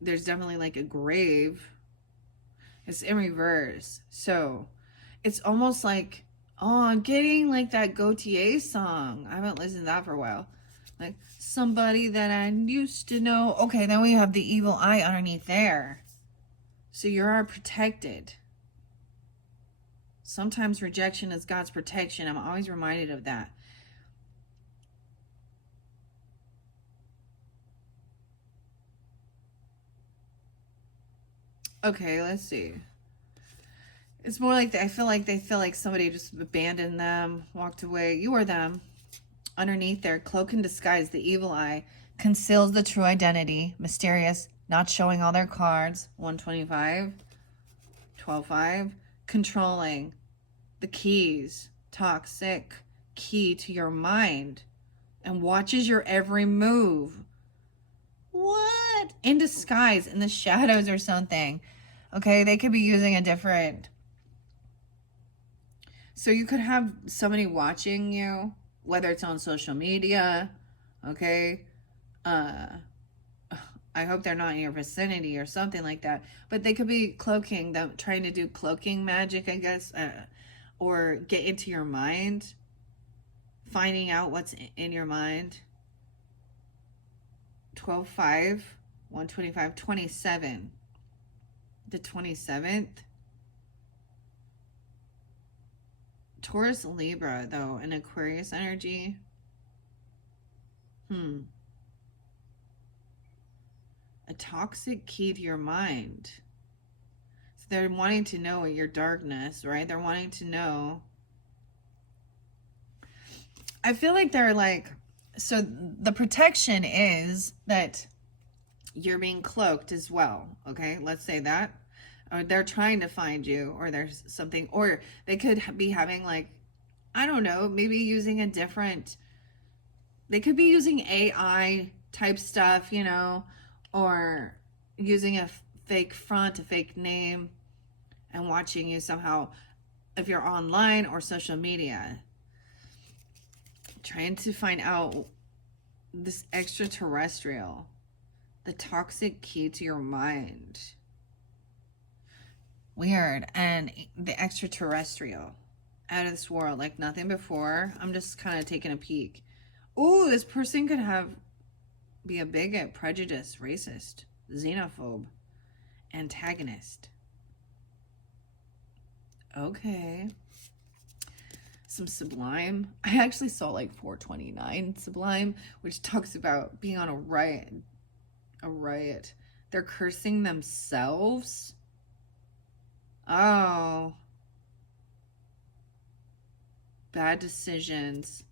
There's definitely like a grave. It's in reverse. So it's almost like, oh, I'm getting like that Gautier song. I haven't listened to that for a while. Like somebody that I used to know. Okay, then we have the evil eye underneath there. So you are protected. Sometimes rejection is God's protection. I'm always reminded of that. Okay, let's see. It's more like I feel like they feel like somebody just abandoned them, walked away. You are them. Underneath their cloak and disguise, the evil eye conceals the true identity, mysterious, not showing all their cards. 125, 12-5, controlling, the keys, toxic, key to your mind, and watches your every move. What? In disguise, in the shadows or something. Okay, they could be using a different. So you could have somebody watching you, whether it's on social media, okay? I hope they're not in your vicinity or something like that. But they could be cloaking, them trying to do cloaking magic, I guess, or get into your mind, finding out what's in your mind. 12-5, 125, 27. The 27th. Taurus, Libra, though, and Aquarius energy. A toxic key to your mind. So they're wanting to know your darkness, right? They're wanting to know. I feel like they're like, so the protection is that you're being cloaked as well, okay? Let's say that. Or they're trying to find you, or there's something, or they could be having like, I don't know, maybe using a different, they could be using AI type stuff, you know, or using a fake front, a fake name, and watching you somehow, if you're online or social media, trying to find out this extraterrestrial, the toxic key to your mind. Weird. And the extraterrestrial, out of this world, like nothing before. I'm just kind of taking a peek. Ooh, this person could be a bigot, prejudice, racist, xenophobe, antagonist. Okay. Some Sublime. I actually saw like 429 Sublime, which talks about being on a right, All right. They're cursing themselves. Oh. Bad decisions.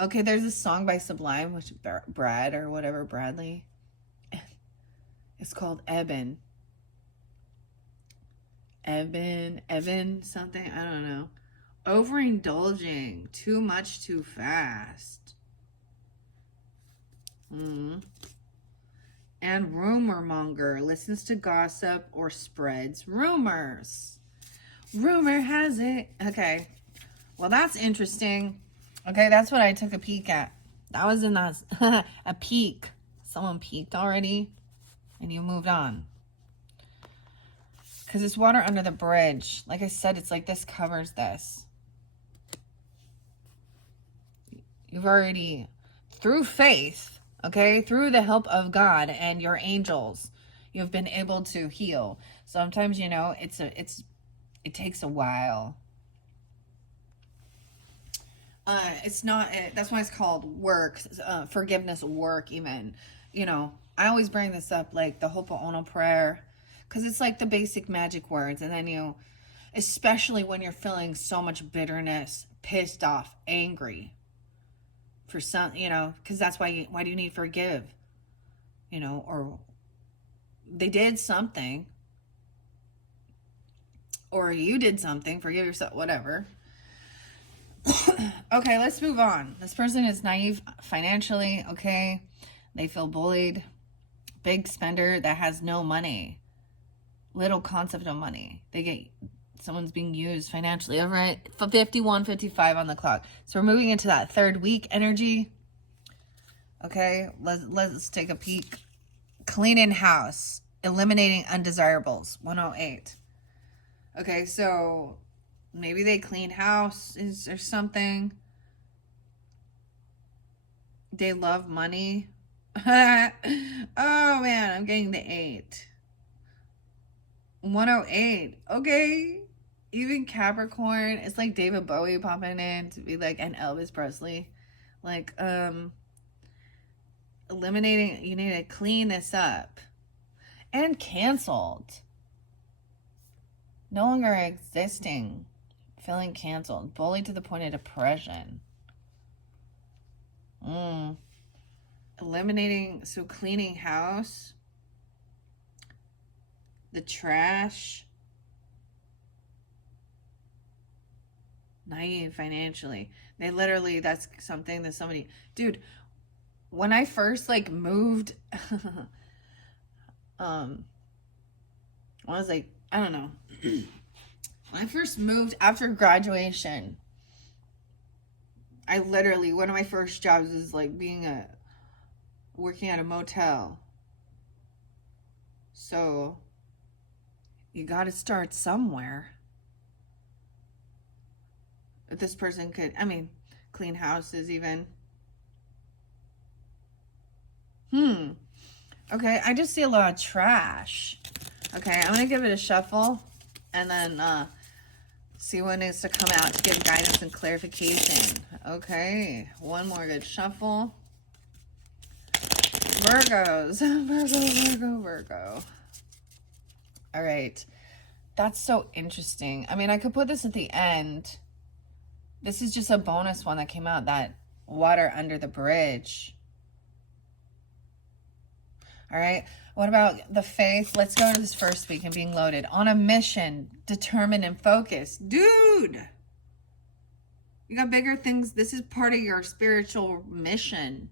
Okay, there's a song by Sublime, which Brad or whatever, Bradley. It's called Eben. Evan, something, I don't know. Overindulging, too much too fast. And rumor monger, listens to gossip or spreads rumors. Rumor has it. Okay, well, that's interesting. Okay, that's what I took a peek at. That was in that a peek. Someone peeked already, and you moved on. Because it's water under the bridge. Like I said, it's like this covers this. You've already, through faith, okay, through the help of God and your angels, you've been able to heal. Sometimes, you know, it takes a while. It's not, that's why it's called work, forgiveness work even. You know, I always bring this up, like the Ho'oponopono prayer, because it's like the basic magic words. And then you, especially when you're feeling so much bitterness, pissed off, angry for some, you know, because that's why do you need forgive? You know, or they did something, or you did something, forgive yourself, whatever. Okay, let's move on. This person is naive financially, okay? They feel bullied. Big spender that has no money. Little concept of money. They get, someone's being used financially. All right, 51, 55 on the clock. So we're moving into that third week energy. Okay, let's take a peek. Cleaning house. Eliminating undesirables. 108. Okay, so maybe they clean house or something. They love money. Oh man, I'm getting the 8. 108. Okay. Even Capricorn. It's like David Bowie popping in to be like an Elvis Presley. Like, eliminating, you need to clean this up. And canceled. No longer existing. Feeling canceled. Bullied to the point of depression. Eliminating, so cleaning house. The trash. Naive financially. They literally, that's something that somebody, dude, when I first like moved, I was like, I don't know. When I first moved after graduation, I literally, one of my first jobs was like working at a motel. So you got to start somewhere. If this person could, I mean, clean houses even. Okay, I just see a lot of trash. Okay, I'm going to give it a shuffle and then see what needs to come out to give guidance and clarification. Okay, one more good shuffle. Virgos. Virgo. All right. That's so interesting. I mean, I could put this at the end. This is just a bonus one that came out, that water under the bridge. All right. What about the faith? Let's go to this first week and being loaded. On a mission, determined and focused. Dude, you got bigger things. This is part of your spiritual mission.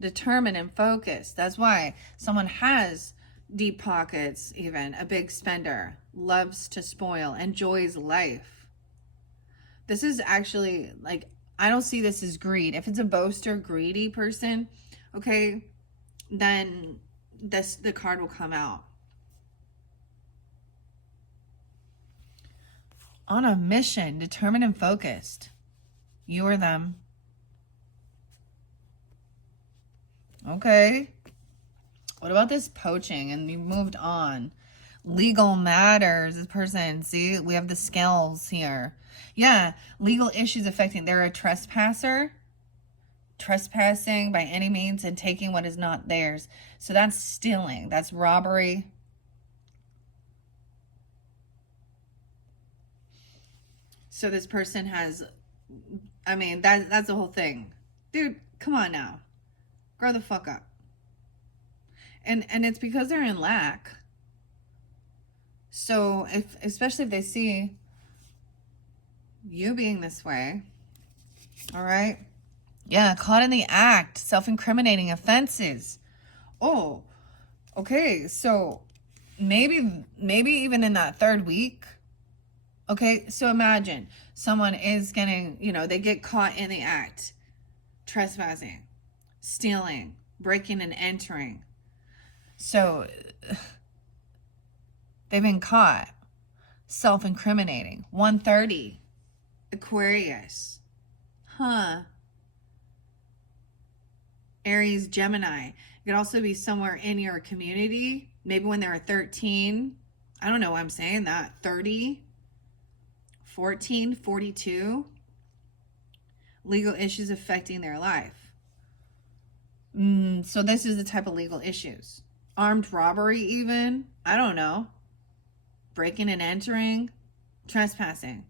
Determined and focused. That's why someone has deep pockets, even a big spender, loves to spoil, enjoys life. This is actually like, I don't see this as greed. If it's a boaster, greedy person, okay, then the card will come out. On a mission, determined and focused. You or them. Okay. What about this poaching? And we moved on. Legal matters. This person, see, we have the scales here. Yeah, legal issues affecting. They're a trespasser. trespassing by any means and taking what is not theirs. So that's stealing. That's robbery. So this person has, I mean, that's the whole thing. Dude, come on now. Grow the fuck up. And it's because they're in lack. So especially if they see you being this way, all right? Yeah, caught in the act, self-incriminating offenses. Oh, okay. So maybe even in that third week. Okay, so imagine someone is getting, they get caught in the act, trespassing, stealing, breaking and entering. So they've been caught, self-incriminating. 130, Aquarius. Huh. Aries, Gemini. It could also be somewhere in your community. Maybe when they were 13. I don't know why I'm saying that. 30, 14, 42. Legal issues affecting their life. So this is the type of legal issues. Armed robbery even. I don't know. Breaking and entering. Trespassing.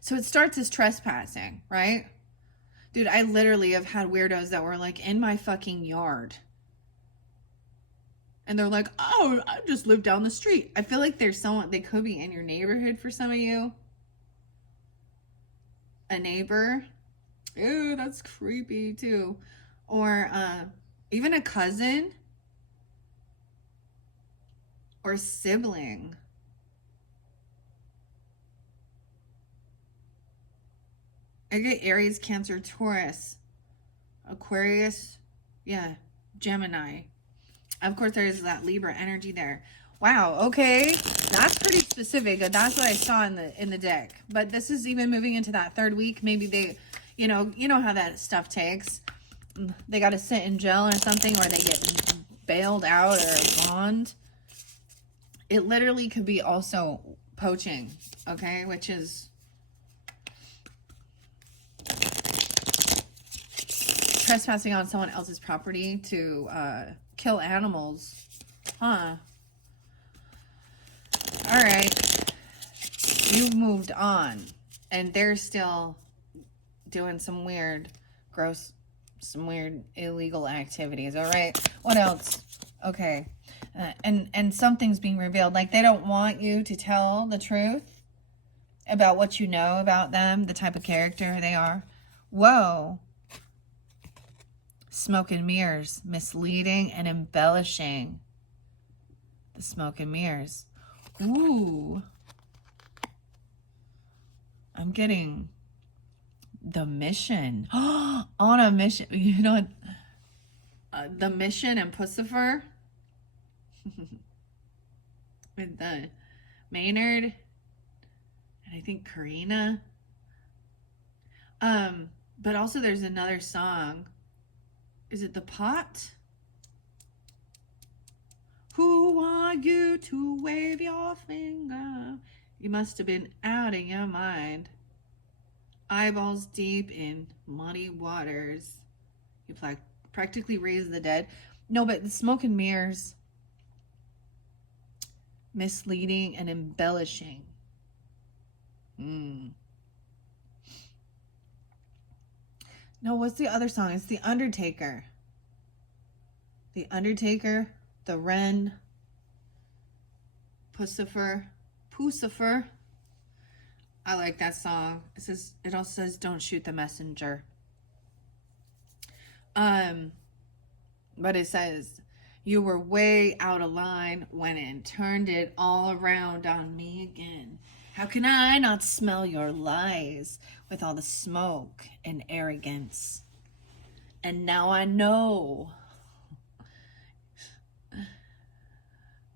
So it starts as trespassing, right? Dude, I literally have had weirdos that were like in my fucking yard. And they're like, oh, I just live down the street. I feel like there's someone, they could be in your neighborhood for some of you. A neighbor. Ew, that's creepy too. Or even a cousin. Or sibling. I get Aries, Cancer, Taurus, Aquarius, yeah, Gemini. Of course, there's that Libra energy there. Wow, okay, that's pretty specific. That's what I saw in the deck. But this is even moving into that third week. Maybe they, you know how that stuff takes. They got to sit in jail or something, or they get bailed out or bond. It literally could be also poaching, okay, which is trespassing on someone else's property to kill animals. Huh. All right. You've moved on. And they're still doing some weird, gross, some weird illegal activities. All right. What else? Okay. And something's being revealed. Like they don't want you to tell the truth about what you know about them, the type of character they are. Whoa. Smoke and mirrors, misleading and embellishing. The smoke and mirrors. Ooh. I'm getting the mission. On a mission. You know what? The mission and Pussifer. With the Maynard. And I think Karina. But also there's another song. Is it The Pot? Who are you to wave your finger? You must have been out of your mind. Eyeballs deep in muddy waters. You practically raise the dead. No, but the smoke and mirrors. Misleading and embellishing. No, what's the other song? It's The Undertaker. The Undertaker, the Wren, Pussifer. I like that song. It also says, don't shoot the messenger. But it says, you were way out of line when it turned it all around on me again. How can I not smell your lies with all the smoke and arrogance? And now I know.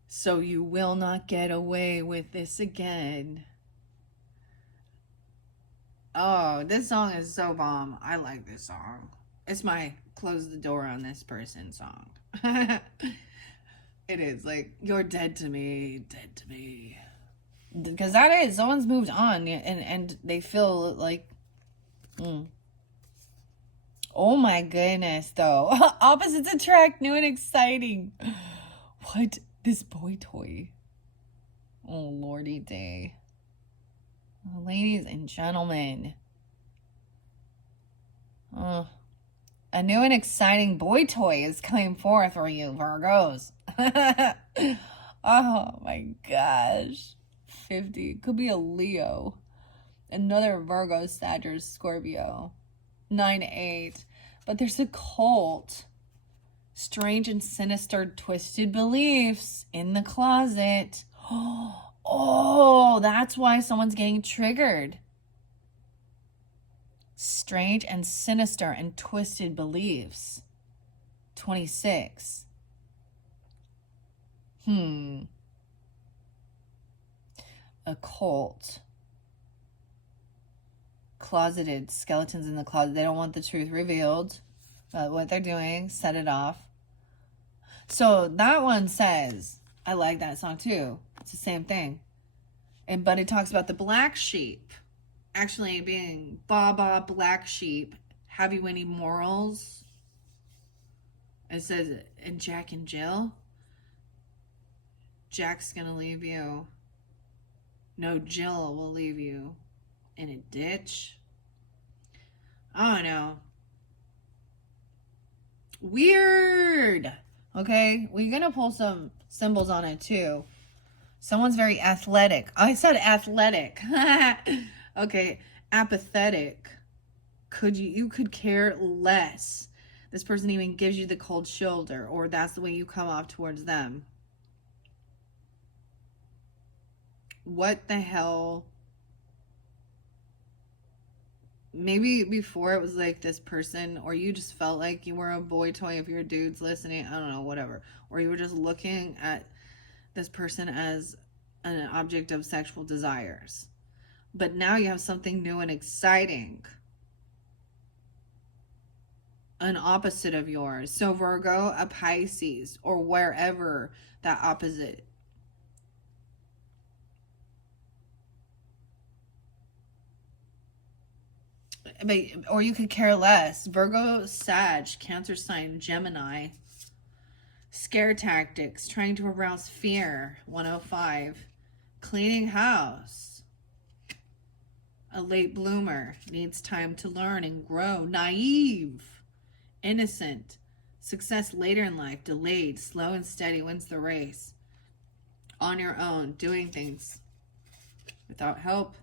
So you will not get away with this again. Oh, this song is so bomb. I like this song. It's my close the door on this person song. It is like, you're dead to me, dead to me. Because that is, someone's moved on and they feel like, Oh my goodness, though. Opposites attract, new and exciting. What? This boy toy. Oh, lordy day. Ladies and gentlemen. A new and exciting boy toy is coming forth for you, Virgos. Oh my gosh. 50. Could be a Leo. Another Virgo, Sagittarius, Scorpio. 9-8. But there's a cult. Strange and sinister twisted beliefs in the closet. Oh, that's why someone's getting triggered. Strange and sinister and twisted beliefs. 26. Occult. Closeted. Skeletons in the closet. They don't want the truth revealed. What they're doing. Set it off. So that one says, I like that song too. It's the same thing. But it talks about the black sheep actually being Baba black sheep. Have you any morals? It says, and Jack and Jill. Jack's gonna leave you. No, Jill will leave you in a ditch. I don't know. Weird. Okay, we're gonna pull some symbols on it too. Someone's very athletic. I said athletic. Okay, apathetic. You could care less. This person even gives you the cold shoulder, or that's the way you come off towards them. What the hell? Maybe before it was like this person, or you just felt like you were a boy toy if your dude's listening. I don't know, whatever. Or you were just looking at this person as an object of sexual desires. But now you have something new and exciting. An opposite of yours. So Virgo, a Pisces, or wherever that opposite. Or you could care less. Virgo, Sag, Cancer sign, Gemini. Scare tactics, trying to arouse fear. 105. Cleaning house. A late bloomer, needs time to learn and grow. Naive. Innocent. Success later in life. Delayed. Slow and steady wins the race. On your own. Doing things without help.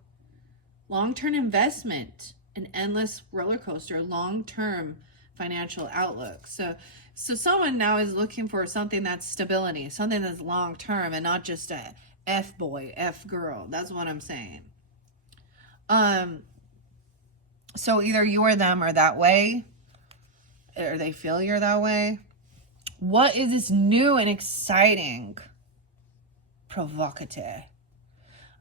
Long-term investment. An endless roller coaster. Long-term financial outlook. So someone now is looking for something that's stability. Something that's long-term and not just a F boy, F girl. That's what I'm saying. So either you or them are that way, or they feel you're that way. What is this new and exciting? Provocateur.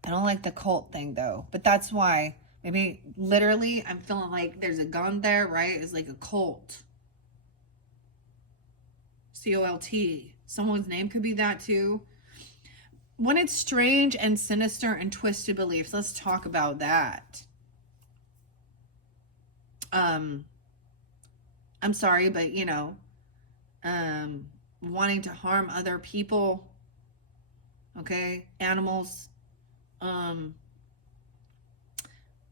I don't like the cult thing though, but that's why. Maybe literally I'm feeling like there's a gun there, right? It's like a cult. C-O-L-T. Someone's name could be that too. When it's strange and sinister and twisted beliefs, let's talk about that. I'm sorry, but wanting to harm other people, okay, animals,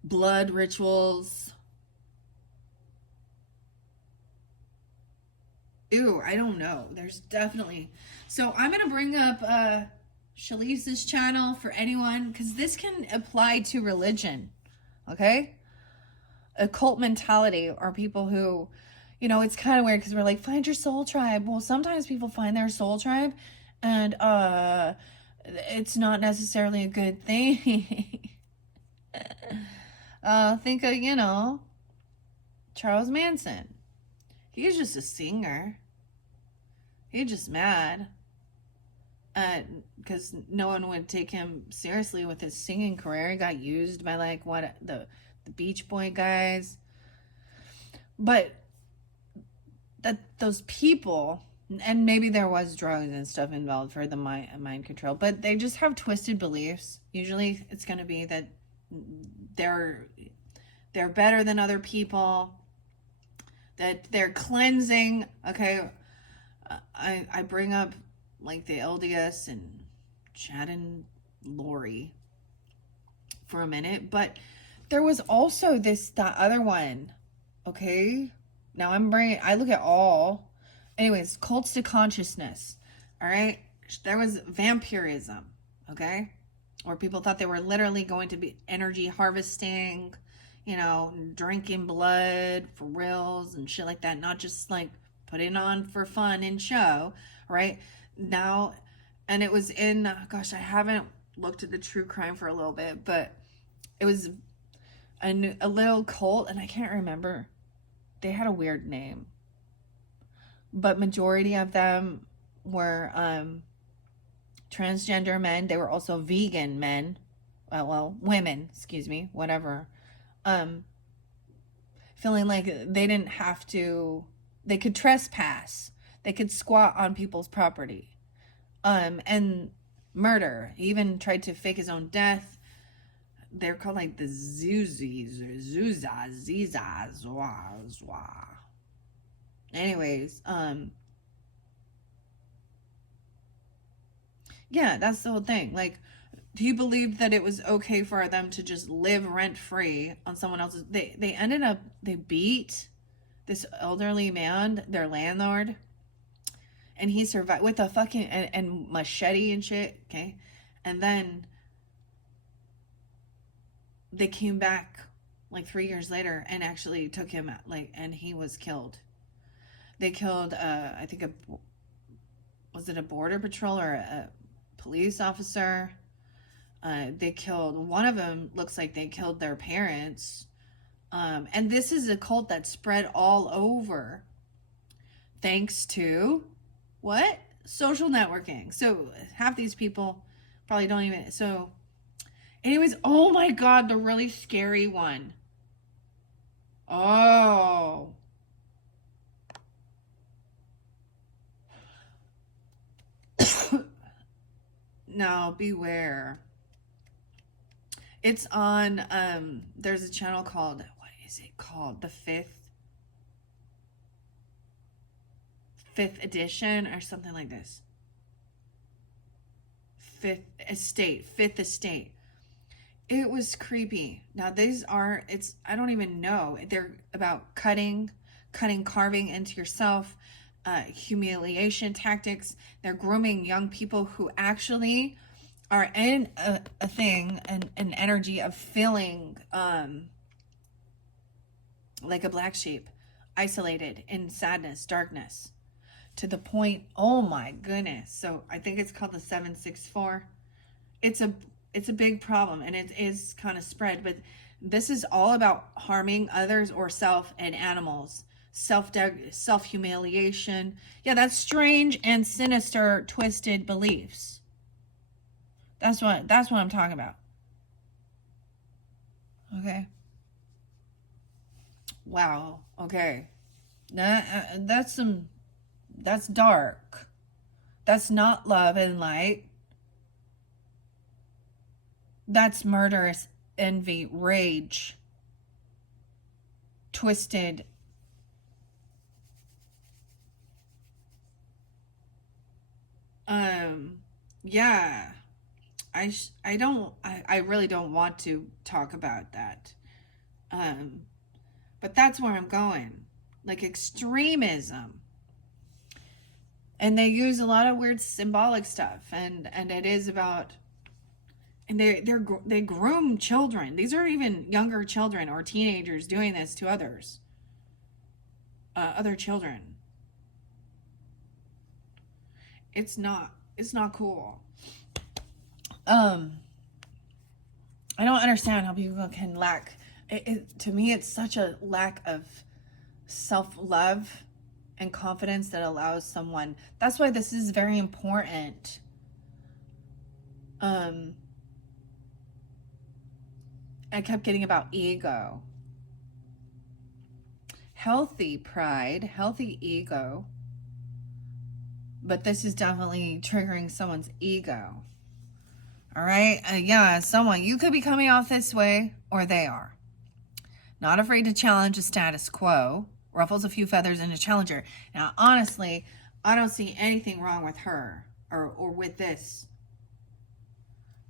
blood rituals. Ew, I don't know. There's definitely. So I'm going to bring up Shalice's channel for anyone, because this can apply to religion, okay? Occult mentality, or people who, it's kind of weird because we're like, find your soul tribe. Well, sometimes people find their soul tribe and it's not necessarily a good thing. Think of, Charles Manson. He's just a singer. He's just mad because no one would take him seriously with his singing career. He got used by the Beach Boy guys. But those people, and maybe there was drugs and stuff involved for the mind control, but they just have twisted beliefs. Usually it's going to be that they're better than other people. that they're cleansing. Okay, I bring up like the LDS and Chad and Lori for a minute, but there was also that other one. Okay, now I look at all. Anyways, cults to consciousness. All right, there was vampirism. Okay, where people thought they were literally going to be energy harvesting, drinking blood for reals and shit like that, not just like putting on for fun and show, right? Now, and it was in, gosh, I haven't looked at the true crime for a little bit, but it was a little cult, and I can't remember. They had a weird name, but majority of them were transgender men. They were also vegan men, women, excuse me, whatever. Feeling like they didn't have to, they could trespass, they could squat on people's property, and murder. He even tried to fake his own death. They're called like the Zuzis or Zuzas, Zizas, Zwa. Anyways, yeah, that's the whole thing. Like, he believed that it was okay for them to just live rent free on someone else's. They beat this elderly man, their landlord, and he survived with a fucking and machete and shit. Okay, and then they came back like 3 years later and actually took him out, and he was killed. They killed, I think was it a border patrol or a police officer? They killed one of them. Looks like they killed their parents. And this is a cult that spread all over thanks to what? Social networking. So half these people probably don't even. So, anyways, oh my God, the really scary one. Oh. No, beware. It's on, there's a channel called, what is it called? The fifth edition or something like this. Fifth estate. It was creepy. Now I don't even know. They're about carving into yourself, humiliation tactics. They're grooming young people who actually are in a thing, an energy of feeling like a black sheep, isolated in sadness, darkness, to the point, oh my goodness. So I think it's called the 764. It's a big problem, and it is kind of spread, but this is all about harming others or self and animals. Self humiliation. Yeah, that's strange and sinister, twisted beliefs. That's what I'm talking about. Okay. Wow. Okay. That's dark. That's not love and light. That's murderous envy, rage, twisted. Yeah. I really don't want to talk about that. But that's where I'm going. Like extremism. And they use a lot of weird symbolic stuff, and it is about, and they groom children. These are even younger children or teenagers doing this to others. Other children. It's not cool. I don't understand how people can lack to me, it's such a lack of self-love and confidence that allows someone. That's why this is very important. I kept getting about ego. Healthy pride, healthy ego. But this is definitely triggering someone's ego. All right? Yeah, you could be coming off this way, or they are. Not afraid to challenge the status quo ruffles a few feathers in a challenger. Now, honestly, I don't see anything wrong with her or with this.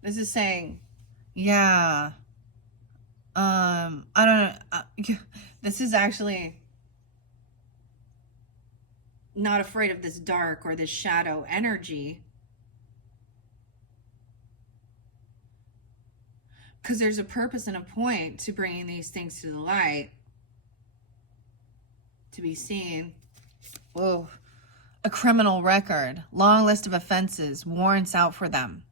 This is saying, yeah, I don't know. This is actually not afraid of this dark or this shadow energy. Because there's a purpose and a point to bringing these things to the light, to be seen. Whoa. A criminal record, long list of offenses, warrants out for them.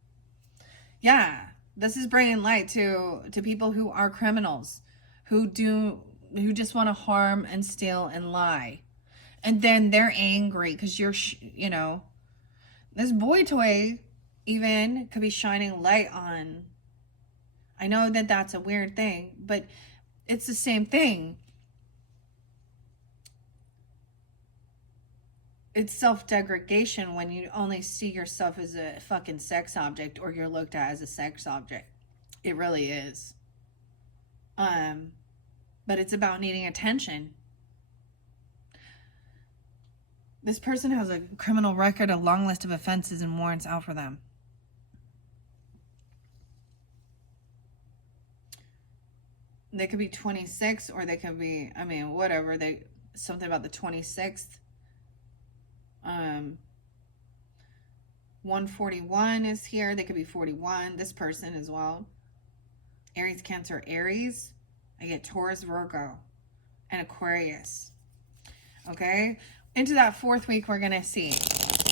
Yeah, this is bringing light to people who are criminals, who just want to harm and steal and lie. And then they're angry because you're, this boy toy even could be shining light on. I know that that's a weird thing, but it's the same thing. It's self-degradation when you only see yourself as a fucking sex object, or you're looked at as a sex object. It really is. But it's about needing attention. This person has a criminal record, a long list of offenses, and warrants out for them. They could be 26, or they could be, whatever. Something about the 26th. 141 is here. They could be 41. This person as well. Aries, Cancer, Aries. I get Taurus, Virgo, and Aquarius. Okay? Into that 4th week, we're going to see.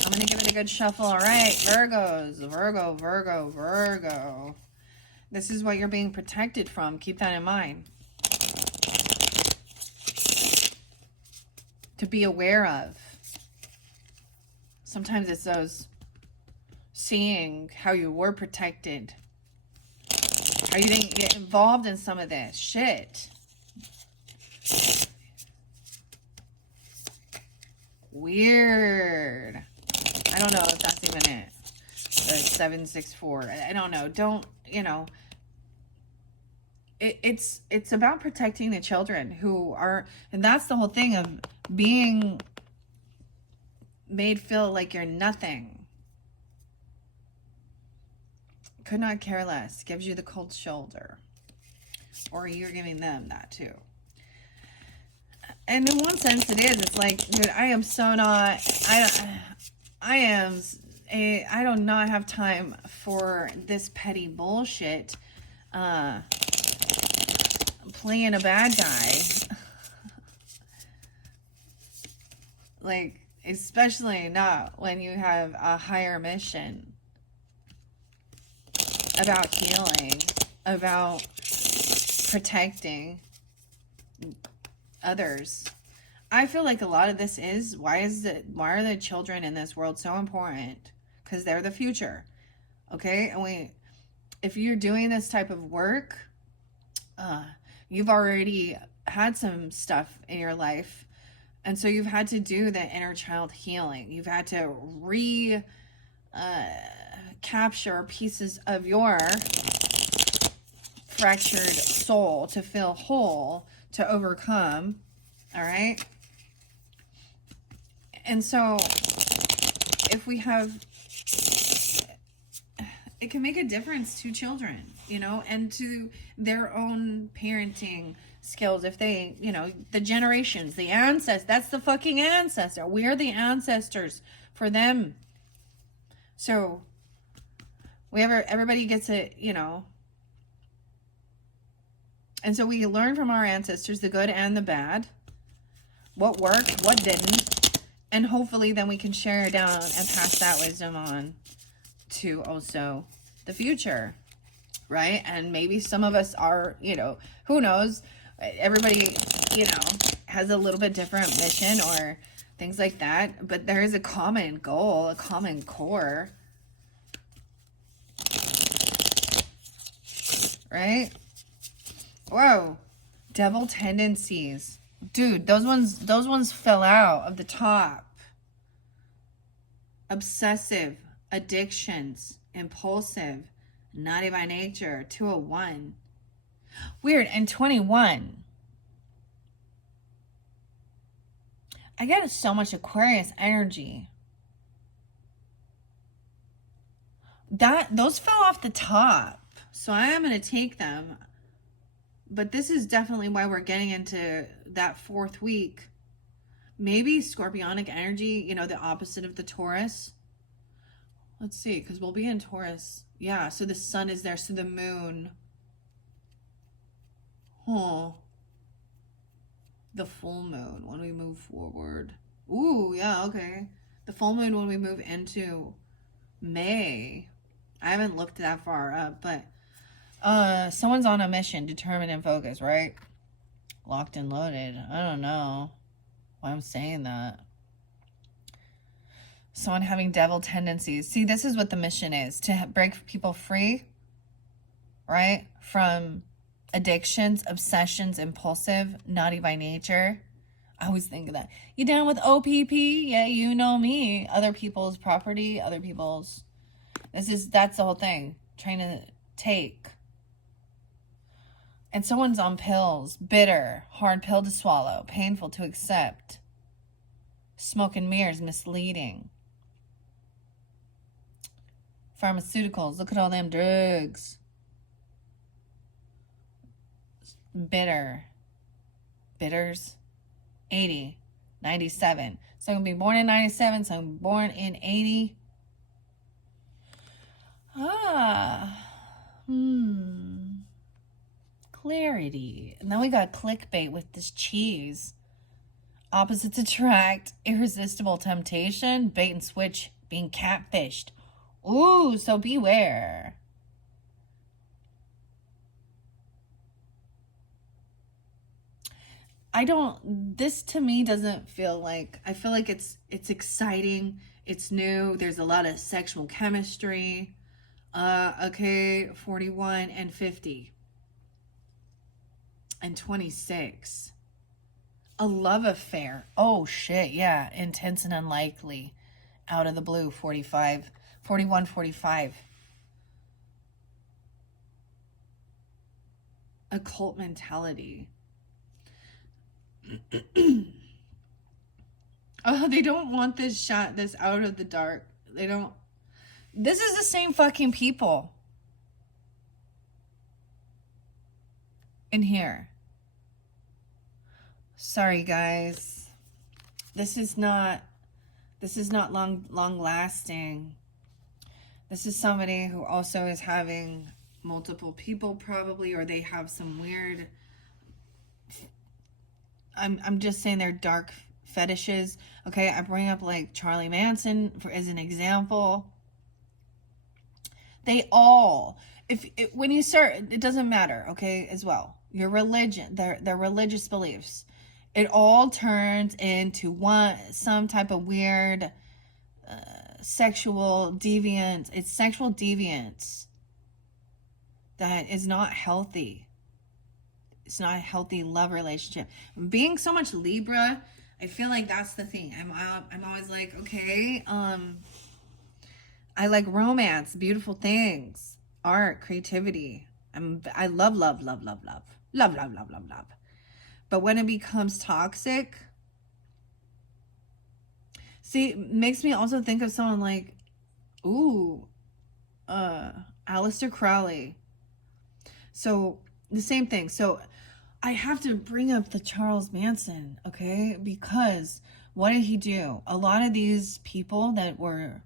I'm going to give it a good shuffle. All right, Virgos. Virgo, Virgo, Virgo. This is what you're being protected from. Keep that in mind. To be aware of. Sometimes it's those seeing how you were protected. How you didn't get involved in some of this shit. Weird. I don't know if that's even it. The 764. I don't know. Don't, It's about protecting the children who are, and that's the whole thing of being made feel like you're nothing. Could not care less. Gives you the cold shoulder. Or you're giving them that too. And in one sense it is. It's like, dude, I am so not, I do not have time for this petty bullshit. Playing a bad guy. Like, especially not when you have a higher mission about healing, about protecting others. I feel like a lot of this is, why are the children in this world so important? Because they're the future. Okay? And if you're doing this type of work, you've already had some stuff in your life. And so you've had to do the inner child healing. You've had to capture pieces of your fractured soul to feel whole, to overcome. All right? And so if we have, it can make a difference to children, and to their own parenting skills. If they, the generations, the ancestors, that's the fucking ancestor. We're the ancestors for them. So everybody gets it, and so we learn from our ancestors, the good and the bad, what worked, what didn't, and hopefully then we can share it down and pass that wisdom on to also the future, right? And maybe some of us are, who knows? Everybody, has a little bit different mission or things like that, but there is a common goal, a common core, right? Whoa, devil tendencies. Dude, those ones fell out of the top. Obsessive, addictions, impulsive, naughty by nature, 201. Weird, and 21. I get so much Aquarius energy. Those fell off the top, so I am going to take them. But this is definitely why we're getting into that 4th week. Maybe scorpionic energy, you know, the opposite of the Taurus. Let's see, because we'll be in Taurus. Yeah, so the sun is there, so the moon. Huh. The full moon when we move forward. Ooh, yeah, okay. The full moon when we move into May. I haven't looked that far up, but someone's on a mission, determined and focused, right? Locked and loaded. I don't know why I'm saying that. Someone having devil tendencies. See, this is what the mission is, to break people free, right? From addictions, obsessions, impulsive, naughty by nature. I always think of that. You down with OPP? Yeah, you know me. Other people's property, other people's. That's the whole thing. Trying to take. And someone's on pills. Bitter. Hard pill to swallow. Painful to accept. Smoke and mirrors. Misleading. Pharmaceuticals. Look at all them drugs. Bitter. Bitters. 80. 97. So I'm going to be born in 97. So I'm born in 80. Clarity. And then we got clickbait with this cheese. Opposites attract. Irresistible temptation. Bait and switch. Being catfished. Ooh, so beware. This to me doesn't feel like, I feel like it's exciting. It's new. There's a lot of sexual chemistry. Okay, 41 and 50. And 26. A love affair. Oh, shit, yeah. Intense and unlikely. Out of the blue, 45. 41, 45. Occult mentality. Oh, they don't want this out of the dark. They don't. This is the same fucking people in here. Sorry, guys. This is not long lasting. This is somebody who also is having multiple people probably, or they have some weird, I'm just saying they're dark fetishes. Okay, I bring up like Charlie Manson as an example. They all, when you start, it doesn't matter, okay, as well. Your religion, their religious beliefs, it all turns into some type of weird sexual deviance. It's sexual deviance that is not healthy. It's not a healthy love relationship. Being so much Libra, I feel like that's the thing. I'm always like, okay, I like romance, beautiful things, art, creativity. I love. But when it becomes toxic, see, it makes me also think of someone like, Aleister Crowley. So the same thing. So I have to bring up the Charles Manson, okay? Because what did he do? A lot of these people that were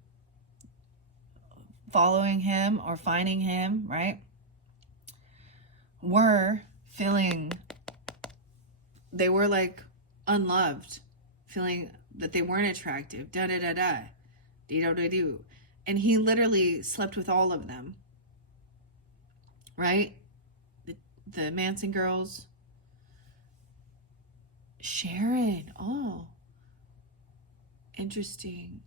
following him or finding him, right, were feeling, they were like unloved, feeling that they weren't attractive, dee-do-do-do. And he literally slept with all of them, right? The Manson girls. Sharon, oh, interesting.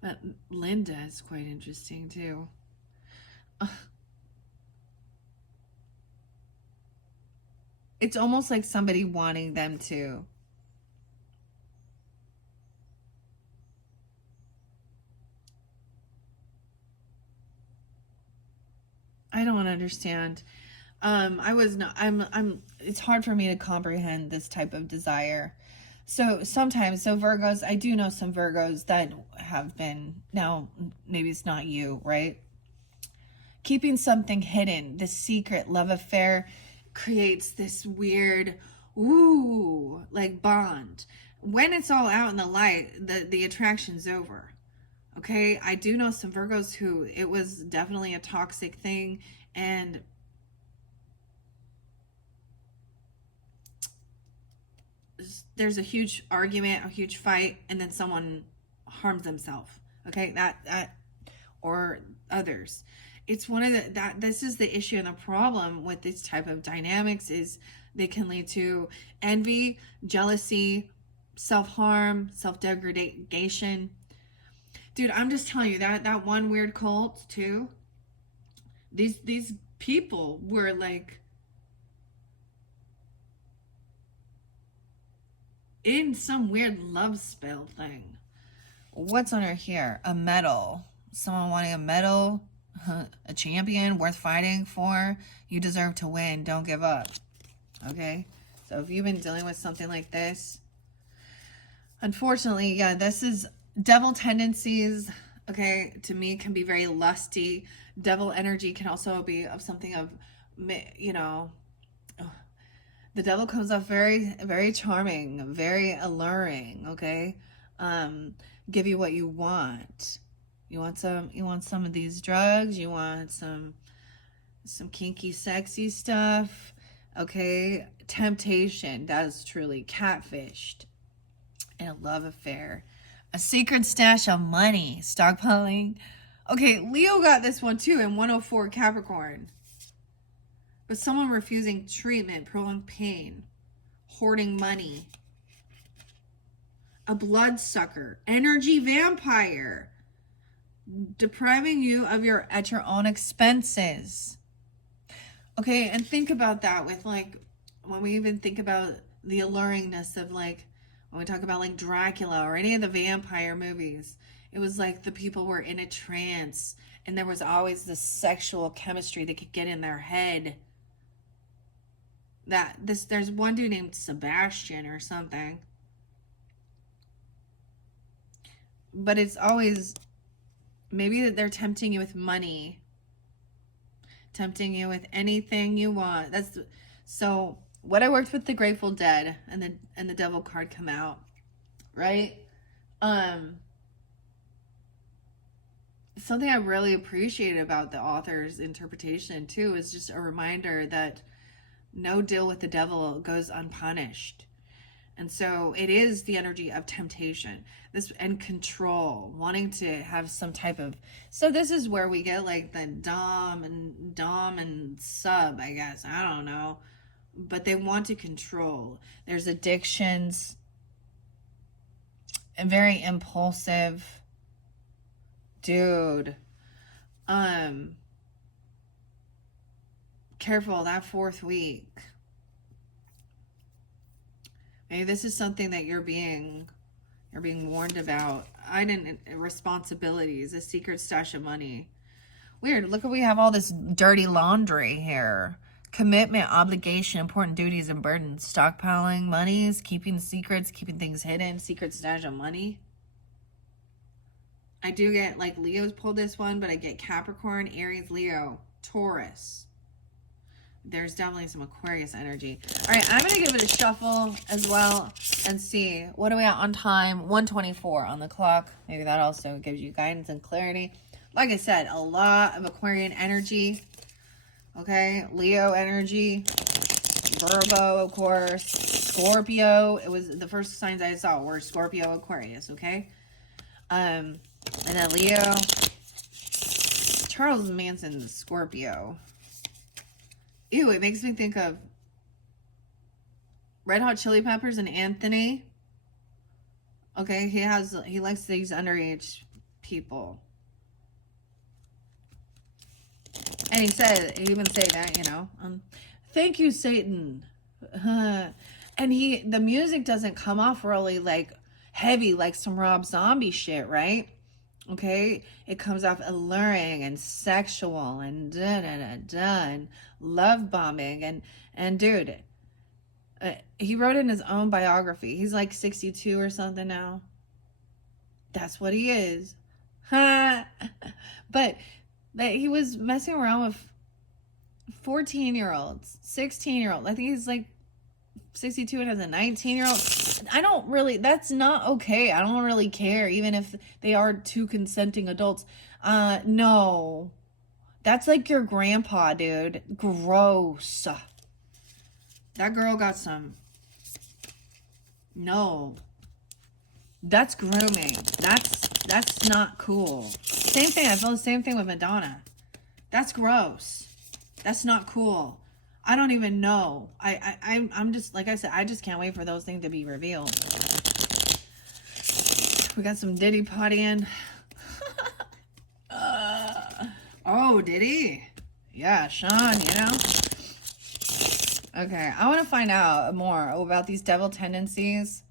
But Linda is quite interesting too. It's almost like somebody wanting them to. I don't understand. I was not, it's hard for me to comprehend this type of desire. So sometimes, so Virgos, I do know some Virgos that have been, now maybe it's not you, right? Keeping something hidden, this secret love affair creates this weird, ooh, like bond. When it's all out in the light, the attraction's over. Okay, I do know some Virgos who it was definitely a toxic thing, and there's a huge argument, a huge fight, and then someone harms themselves. Okay, that or others. It's one of the that this is the issue and the problem with this type of dynamics is they can lead to envy, jealousy, self-harm, self-degradation. Dude, I'm just telling you that one weird cult too. These people were like in some weird love spell thing. What's under here? A medal. Someone wanting a medal, a champion worth fighting for. You deserve to win. Don't give up. Okay? So if you've been dealing with something like this, unfortunately, yeah, this is devil tendencies. Okay, to me can be very lusty. Devil energy can also be of something of, you know, the devil comes off very, very charming, very alluring. Okay, give you what you want. You want some of these drugs. You want some kinky, sexy stuff. Okay, temptation. That is truly catfished. And a love affair. A secret stash of money. Stockpiling. Okay, Leo got this one too in 104 Capricorn. But someone refusing treatment, prolonged pain, hoarding money. A bloodsucker, energy vampire, depriving you of at your own expenses. Okay, and think about that with like, when we even think about the alluringness of like, when we talk about like Dracula or any of the vampire movies, it was like the people were in a trance and there was always this sexual chemistry that could get in their head. There's one dude named Sebastian or something. But it's always maybe that they're tempting you with money, tempting you with anything you want. So what I worked with the Grateful Dead and the Devil card come out, right? Something I really appreciated about the author's interpretation too is just a reminder that no deal with the devil goes unpunished. And so it is the energy of temptation, and control, wanting to have some type of, so this is where we get like the dom and sub, I guess. I don't know. But they want to control. There's addictions and very impulsive. Dude. Careful that 4th week. Maybe this is something that you're being warned about. Responsibilities, a secret stash of money. Weird. Look, we have all this dirty laundry here. Commitment, obligation, important duties and burdens. Stockpiling monies, keeping secrets, keeping things hidden. Secret stash of money. I do get like Leo's pulled this one, but I get Capricorn, Aries, Leo, Taurus. There's definitely some Aquarius energy. All right, I'm going to give it a shuffle as well and see. What do we got on time? 1:24 on the clock. Maybe that also gives you guidance and clarity. Like I said, a lot of Aquarian energy. Okay, Leo energy. Virgo, of course. Scorpio. It was the first signs I saw were Scorpio, Aquarius, okay? And then Leo. Charles Manson, Scorpio. Ew, it makes me think of Red Hot Chili Peppers and Anthony. Okay, he likes these underage people. And he even say that, you know. Thank you, Satan. And the music doesn't come off really like heavy like some Rob Zombie shit, right? Okay, it comes off alluring and sexual and and love bombing and dude, he wrote in his own biography. He's like 62 or something now. That's what he is. but he was messing around with 14-year-olds, 16-year-olds. I think he's like 62 and has a 19-year-old. I don't really, that's not okay. I don't really care, even if they are two consenting adults. No. That's like your grandpa, dude. Gross. That girl got some. No. That's grooming. That's not cool. Same thing. I feel the same thing with Madonna. That's gross. That's not cool. I don't even know. I'm just, like I said, I just can't wait for those things to be revealed. We got some Diddy pottying. Oh, Diddy? Yeah, Sean, you know? Okay, I want to find out more about these devil tendencies.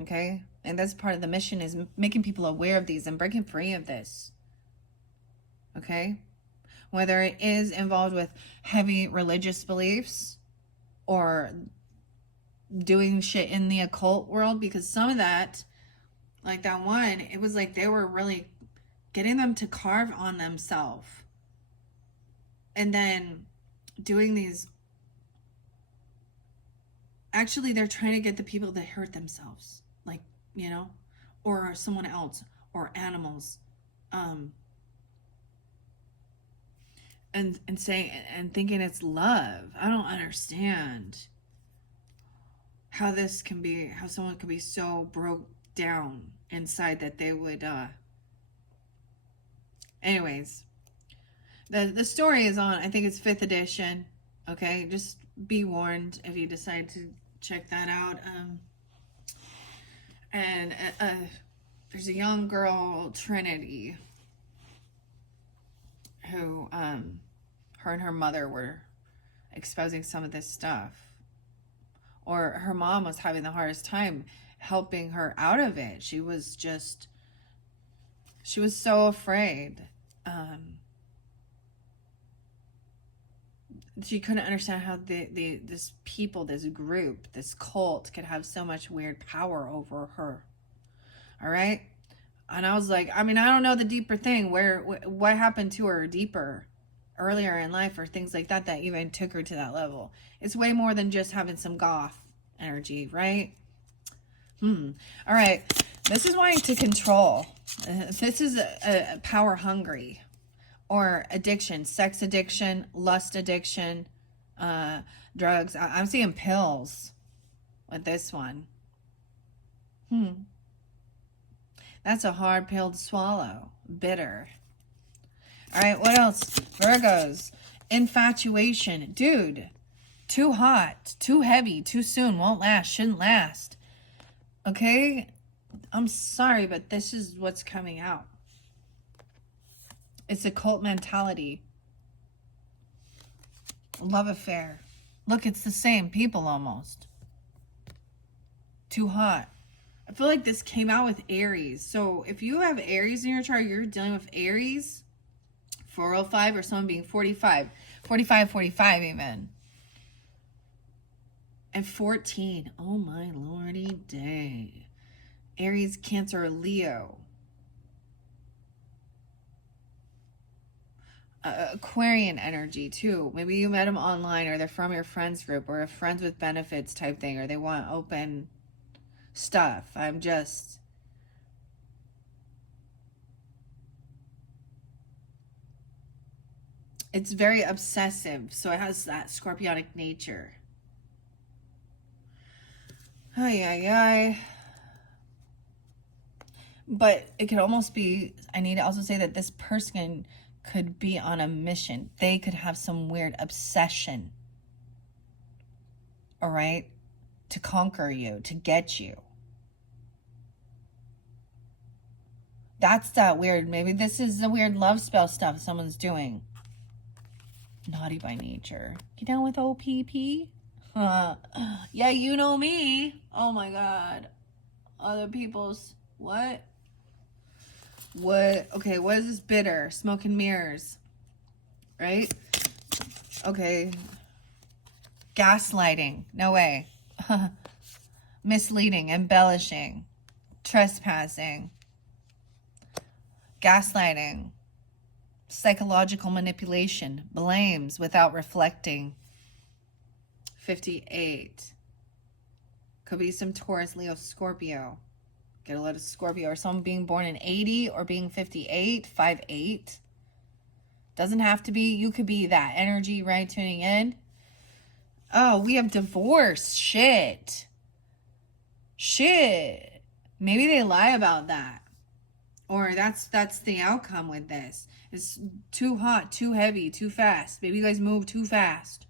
Okay? And that's part of the mission, is making people aware of these and breaking free of this. Okay? Whether it is involved with heavy religious beliefs or doing shit in the occult world, because some of that, like that one, it was like they were really getting them to carve on themselves and then doing these. Actually, they're trying to get the people to hurt themselves, like, you know, or someone else or animals. And saying and thinking it's love. I don't understand how this can be, how someone can be so broke down inside that they would anyways, the story is on, I think it's 5th edition. Okay, just be warned if you decide to check that out. And there's a young girl, Trinity, who her and her mother were exposing some of this stuff, or her mom was having the hardest time helping her out of it. She was so afraid. She couldn't understand how this group, this cult, could have so much weird power over her. All right. And I was like, I mean, I don't know the deeper thing, what happened to her deeper earlier in life or things like that even took her to that level. It's way more than just having some goth energy, right? All right. This is wanting to control. This is a power hungry, or addiction, sex addiction, lust addiction, drugs. I'm seeing pills with this one. That's a hard pill to swallow. Bitter. All right, what else? Virgos. Infatuation. Dude, too hot, too heavy, too soon, won't last, shouldn't last. Okay? I'm sorry, but this is what's coming out. It's a cult mentality. Love affair. Look, it's the same people almost. Too hot. I feel like this came out with Aries. So if you have Aries in your chart, you're dealing with Aries, 405, or someone being 45 even. And 14. Oh my lordy day. Aries, Cancer, or Leo. Aquarian energy too. Maybe you met them online, or they're from your friends group, or a friends with benefits type thing, or they want open stuff. It's very obsessive, so it has that scorpionic nature. Ay. But it could almost be, I need to also say that this person could be on a mission. They could have some weird obsession, all right, to conquer you, to get you. That's that weird. Maybe this is the weird love spell stuff someone's doing. Naughty by nature. Get down with OPP? Yeah, you know me. Oh my God. Other people's, what? What, okay, what is this bitter? Smoke and mirrors, right? Okay. Gaslighting. No way. Misleading, embellishing, trespassing, gaslighting, psychological manipulation, blames without reflecting. 58. Could be some Taurus, Leo, Scorpio. Get a lot of Scorpio, or someone being born in 80 or being 58, 5-8. Doesn't have to be. You could be that energy, right? Tuning in. Oh, we have divorce. Shit. Maybe they lie about that. Or that's the outcome with this. It's too hot, too heavy, too fast. Maybe you guys move too fast.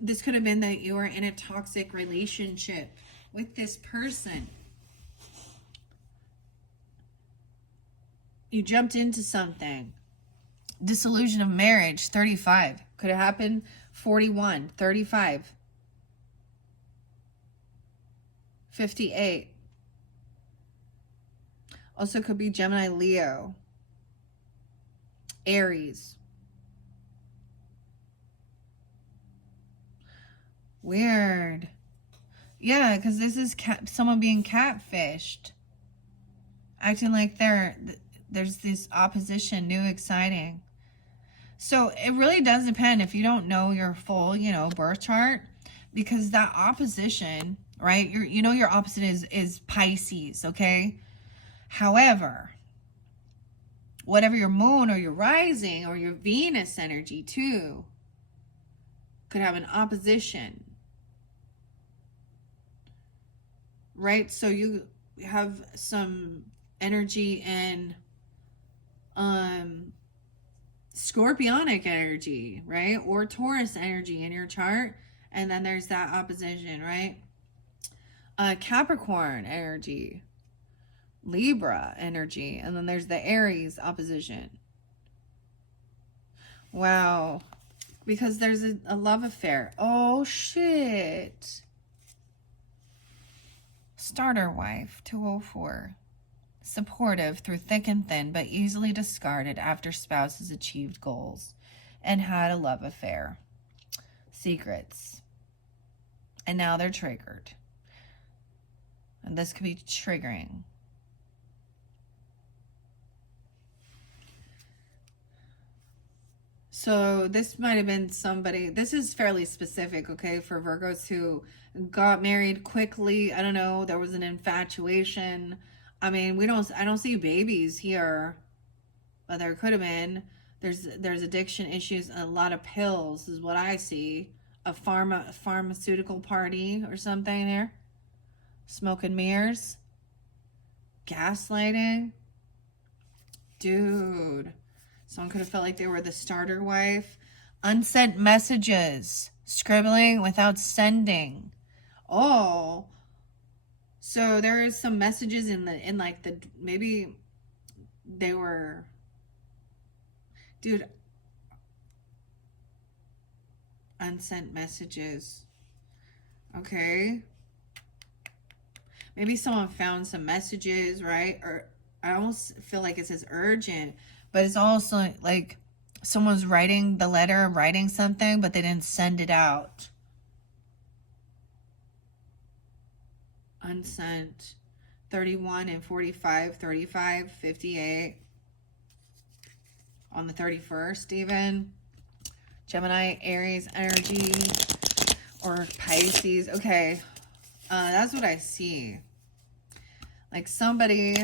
This could have been that you were in a toxic relationship with this person. You jumped into something. Dissolution of marriage, 35. Could have happened 41, 35. 58. Also could be Gemini, Leo, Aries. Weird. Yeah, because this is someone being catfished. Acting like there's this opposition, new, exciting. So it really does depend if you don't know your full, birth chart. Because that opposition, right? Your opposite is Pisces, okay? However, whatever your moon or your rising or your Venus energy too could have an opposition. Right? So you have some energy in Scorpionic energy, right? Or Taurus energy in your chart. And then there's that opposition, right? Capricorn energy, Libra energy, and then there's the Aries opposition. Wow. Because there's a love affair. Oh, shit. Starter wife, 204. Supportive through thick and thin, but easily discarded after spouses achieved goals and had a love affair. Secrets. And now they're triggered. And this could be triggering. So this might have been somebody, this is fairly specific, okay, for Virgos who got married quickly. I don't know, there was an infatuation. I mean, I don't see babies here, but there could have been. There's addiction issues, a lot of pills is what I see. A pharmaceutical party or something there. Smoke and mirrors. Gaslighting. Dude. Someone could have felt like they were the starter wife. Unsent messages. Scribbling without sending. Oh. So there is some messages maybe they were, dude, unsent messages. Okay. Maybe someone found some messages, right? Or I almost feel like it says urgent, but it's also like someone's writing the letter, writing something, but they didn't send it out. Unsent. 31 and 45, 35, 58. On the 31st even. Gemini, Aries energy. Or Pisces. Okay. That's what I see. Like somebody,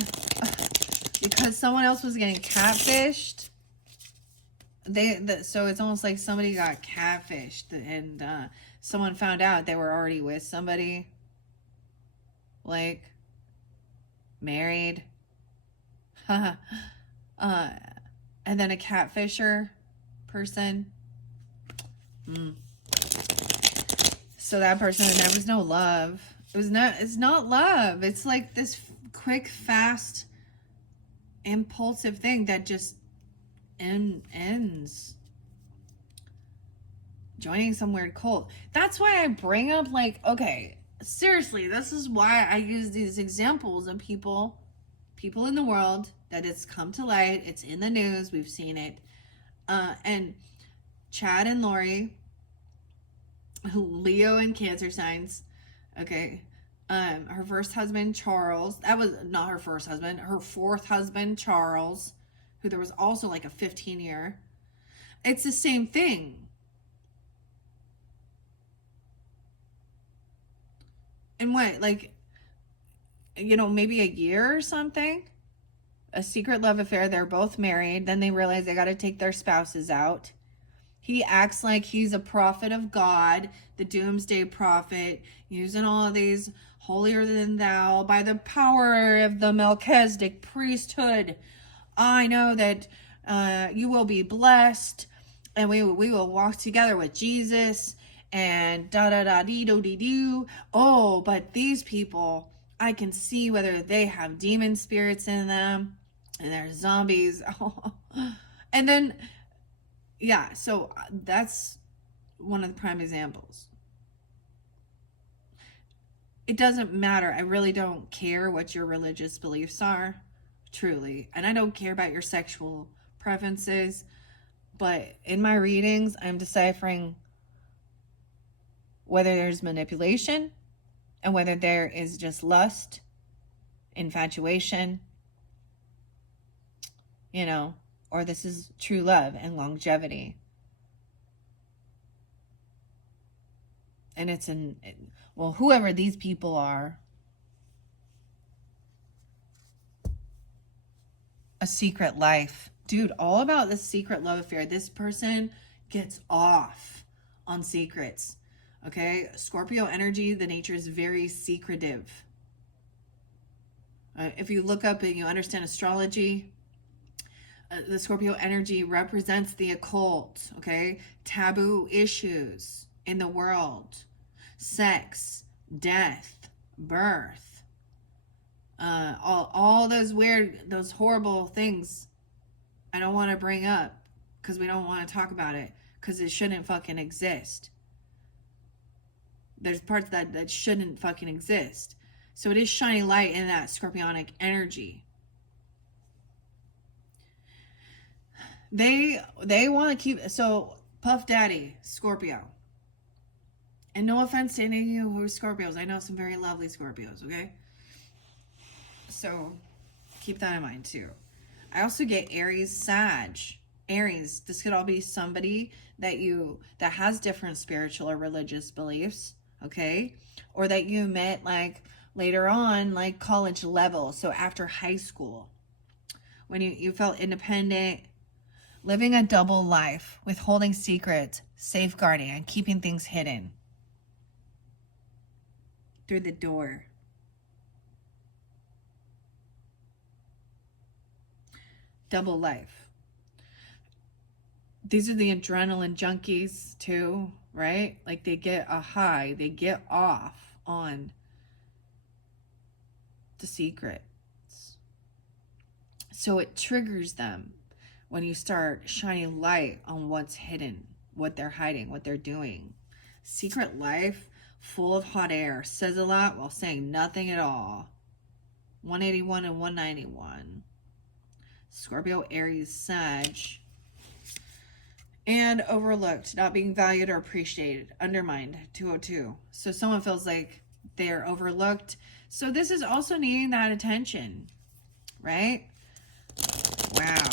because someone else was getting catfished. So it's almost like somebody got catfished and someone found out they were already with somebody. Like married. And then a catfisher person. So that person, there was no love. It's not love. It's like this quick, fast, impulsive thing that just ends. Joining some weird cult. That's why I bring up, like, okay, seriously, this is why I use these examples of people people in the world that it's come to light. It's in the news. We've seen it. And Chad and Lori, Leo and Cancer signs. Okay. Her first husband, Charles. That was not her first husband. Her fourth husband, Charles, who there was also like a 15-year. It's the same thing. And what, like, you know, maybe a year or something? A secret love affair. They're both married. Then they realize they got to take their spouses out. He acts like he's a prophet of God, the doomsday prophet, using all of these holier than thou by the power of the Melchizedek priesthood. I know that you will be blessed, and we will walk together with Jesus, and da da da dee do dee do. Oh, but these people, I can see whether they have demon spirits in them, and they're zombies. And then, yeah, so that's one of the prime examples. It doesn't matter. I really don't care what your religious beliefs are, truly. And I don't care about your sexual preferences. But in my readings, I'm deciphering whether there's manipulation and whether there is just lust, infatuation, you know, or this is true love and longevity. And it's well, whoever these people are, a secret life. Dude, all about this secret love affair. This person gets off on secrets. Okay? Scorpio energy, the nature is very secretive. If you look up and you understand astrology, the Scorpio energy represents the occult, okay? Taboo issues in the world. Sex, death, birth. All those weird, those horrible things I don't want to bring up because we don't want to talk about it because it shouldn't fucking exist. There's parts that shouldn't fucking exist. So it is shining light in that scorpionic energy. They want to keep, so Puff Daddy, Scorpio. And no offense to any of you who are Scorpios. I know some very lovely Scorpios, okay? So keep that in mind too. I also get Aries, Sag. Aries, this could all be somebody that has different spiritual or religious beliefs, okay? Or that you met like later on, like college level. So after high school, when you felt independent, living a double life, withholding secrets, safeguarding, and keeping things hidden. Through the door. Double life. These are the adrenaline junkies too, right? Like they get a high, they get off on the secrets. So it triggers them when you start shining light on what's hidden, what they're hiding, what they're doing. Secret life, full of hot air, says a lot while saying nothing at all. 181 and 191. Scorpio, Aries, Sag. And overlooked, not being valued or appreciated, undermined, 202. So someone feels like they're overlooked. So this is also needing that attention, right? Wow.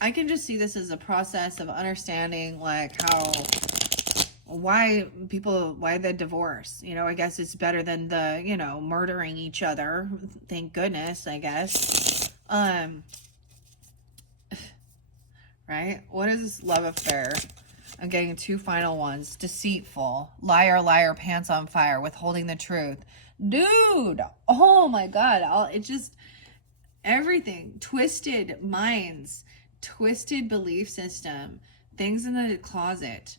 I can just see this as a process of understanding like why the divorce, you know. I guess it's better than the, you know, murdering each other, thank goodness, I guess. Right, what is this love affair? I'm getting two final ones. Deceitful, liar, liar, pants on fire, withholding the truth. Dude, oh my god, it just everything, twisted minds, twisted belief system, things in the closet.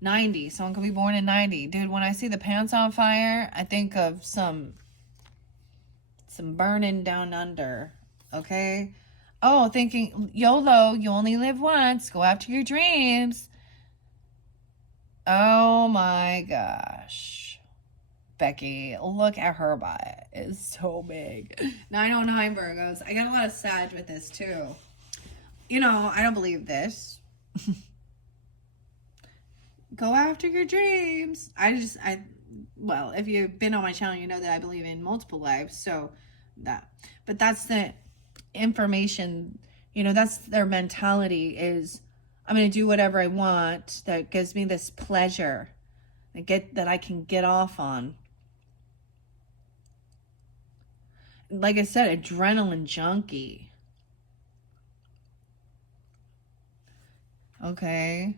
90, someone could be born in 90. Dude, when I see the pants on fire, I think of some burning down under, okay? Oh, thinking, YOLO, you only live once, go after your dreams. Oh my gosh. Becky. Look at her butt. It's so big. 909 Virgos. I got a lot of Sag with this too. You know, I don't believe this. Go after your dreams. Well, if you've been on my channel, you know that I believe in multiple lives. So but that's the information, you know, that's their mentality is, I'm going to do whatever I want that gives me this pleasure that I can get off on. Like I said, adrenaline junkie. Okay.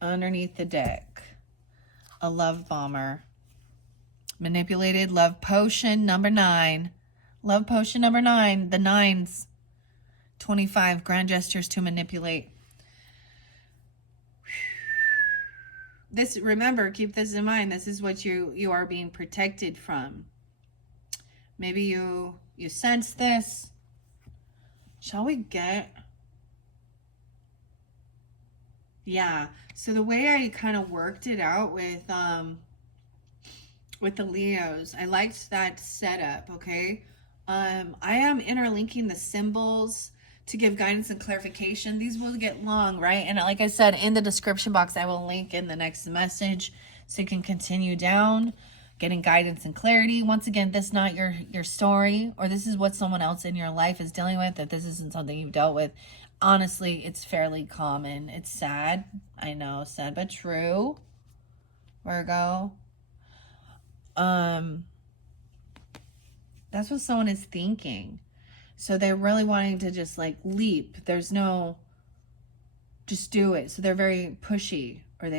Underneath the deck, a love bomber. Manipulated love potion number 9. Love potion number 9. The 9s. 25 grand gestures to manipulate. This, remember, keep this in mind. This is what you are being protected from. Maybe you sense this. Shall we get... Yeah. So the way I kind of worked it out with the Leos, I liked that setup, okay? I am interlinking the symbols to give guidance and clarification. These will get long, right? And like I said, in the description box, I will link in the next message so you can continue down, getting guidance and clarity. Once again, this is not your story, or this is what someone else in your life is dealing with, that this isn't something you've dealt with. Honestly, it's fairly common. It's sad. I know, sad but true. Virgo. That's what someone is thinking. So they're really wanting to just like leap. There's no just do it. So they're very pushy. Or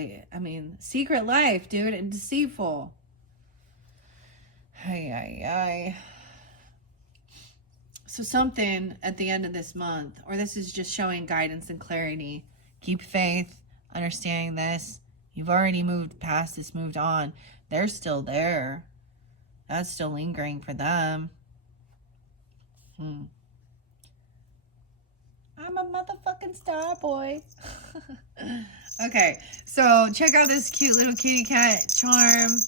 secret life, dude, and deceitful. Ay. So something at the end of this month, or this is just showing guidance and clarity. Keep faith, understanding this. You've already moved past this, moved on. They're still there. That's still lingering for them. I'm a motherfucking star boy. Okay, so check out this cute little kitty cat charm.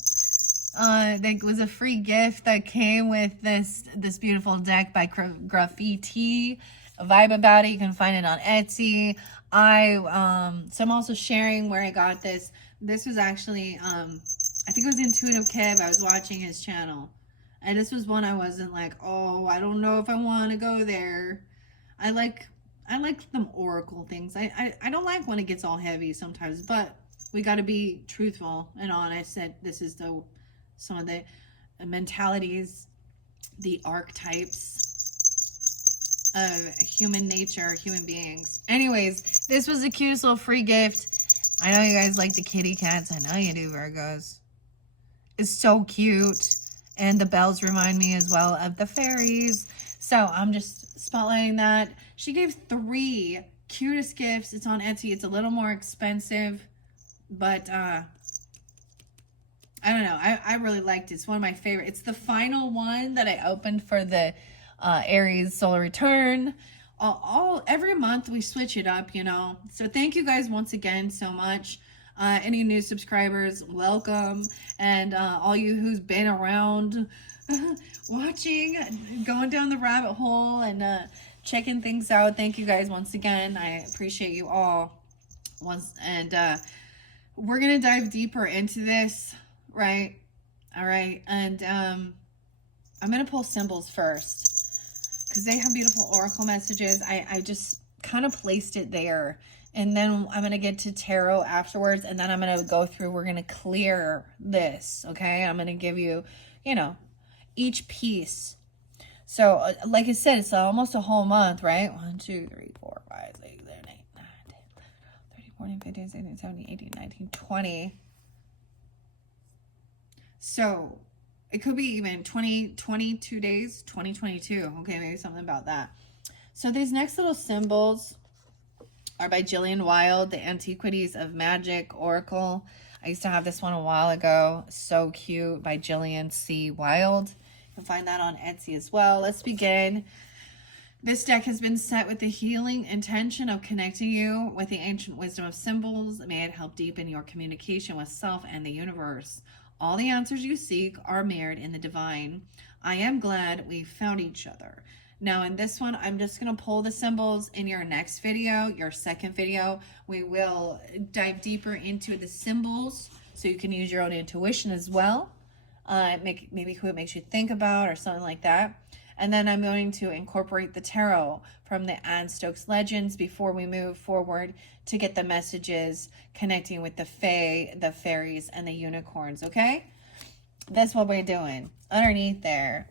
That was a free gift that came with this beautiful deck by Graffiti. Vibe about it. You can find it on Etsy. So I'm also sharing where I got this. This was actually I think it was Intuitive Kev. I was watching his channel, and this was one I wasn't like, oh, I don't know if I want to go there. I like them oracle things. I don't like when it gets all heavy sometimes, but we got to be truthful and honest that this is some of the mentalities, the archetypes of human nature, human beings. Anyways, this was the cutest little free gift. I know you guys like the kitty cats. I know you do, Virgos. It's so cute. And the bells remind me as well of the fairies. So I'm just spotlighting that. She gave 3 cutest gifts. It's on Etsy. It's a little more expensive, but I don't know. I really liked it. It's one of my favorite. It's the final one that I opened for the Aries solar return. Every month we switch it up, you know. So thank you guys once again so much. Any new subscribers, welcome. And all you who's been around watching, going down the rabbit hole and checking things out. Thank you guys once again. I appreciate you all. We're going to dive deeper into this, right? All right. And I'm going to pull symbols first because they have beautiful oracle messages. I just kind of placed it there. And then I'm going to get to tarot afterwards. And then I'm going to go through, we're going to clear this. Okay. I'm going to give you, each piece. So like I said, it's almost a whole month, right? 1, 2, 3, 4, 5, 6, 7, 8, 9, 10, 11, 12, 13, 14, 15, 16, 17, 18, 19, 20. So it could be even 22 days, 2022. Okay, maybe something about that. So these next little symbols are by Jillian Wilde, The Antiquities of Magic Oracle. I used to have this one a while ago. So cute, by Jillian C. Wilde. You can find that on Etsy as well. Let's begin. This deck has been set with the healing intention of connecting you with the ancient wisdom of symbols. May it help deepen your communication with self and the universe. All the answers you seek are mirrored in the divine. I am glad we found each other. Now in this one, I'm just going to pull the symbols. In your next video, your second video, we will dive deeper into the symbols so you can use your own intuition as well. Maybe who it makes you think about or something like that. And then I'm going to incorporate the tarot from the Anne Stokes legends before we move forward to get the messages connecting with the fae, the fairies, and the unicorns, okay? That's what we're doing. Underneath there,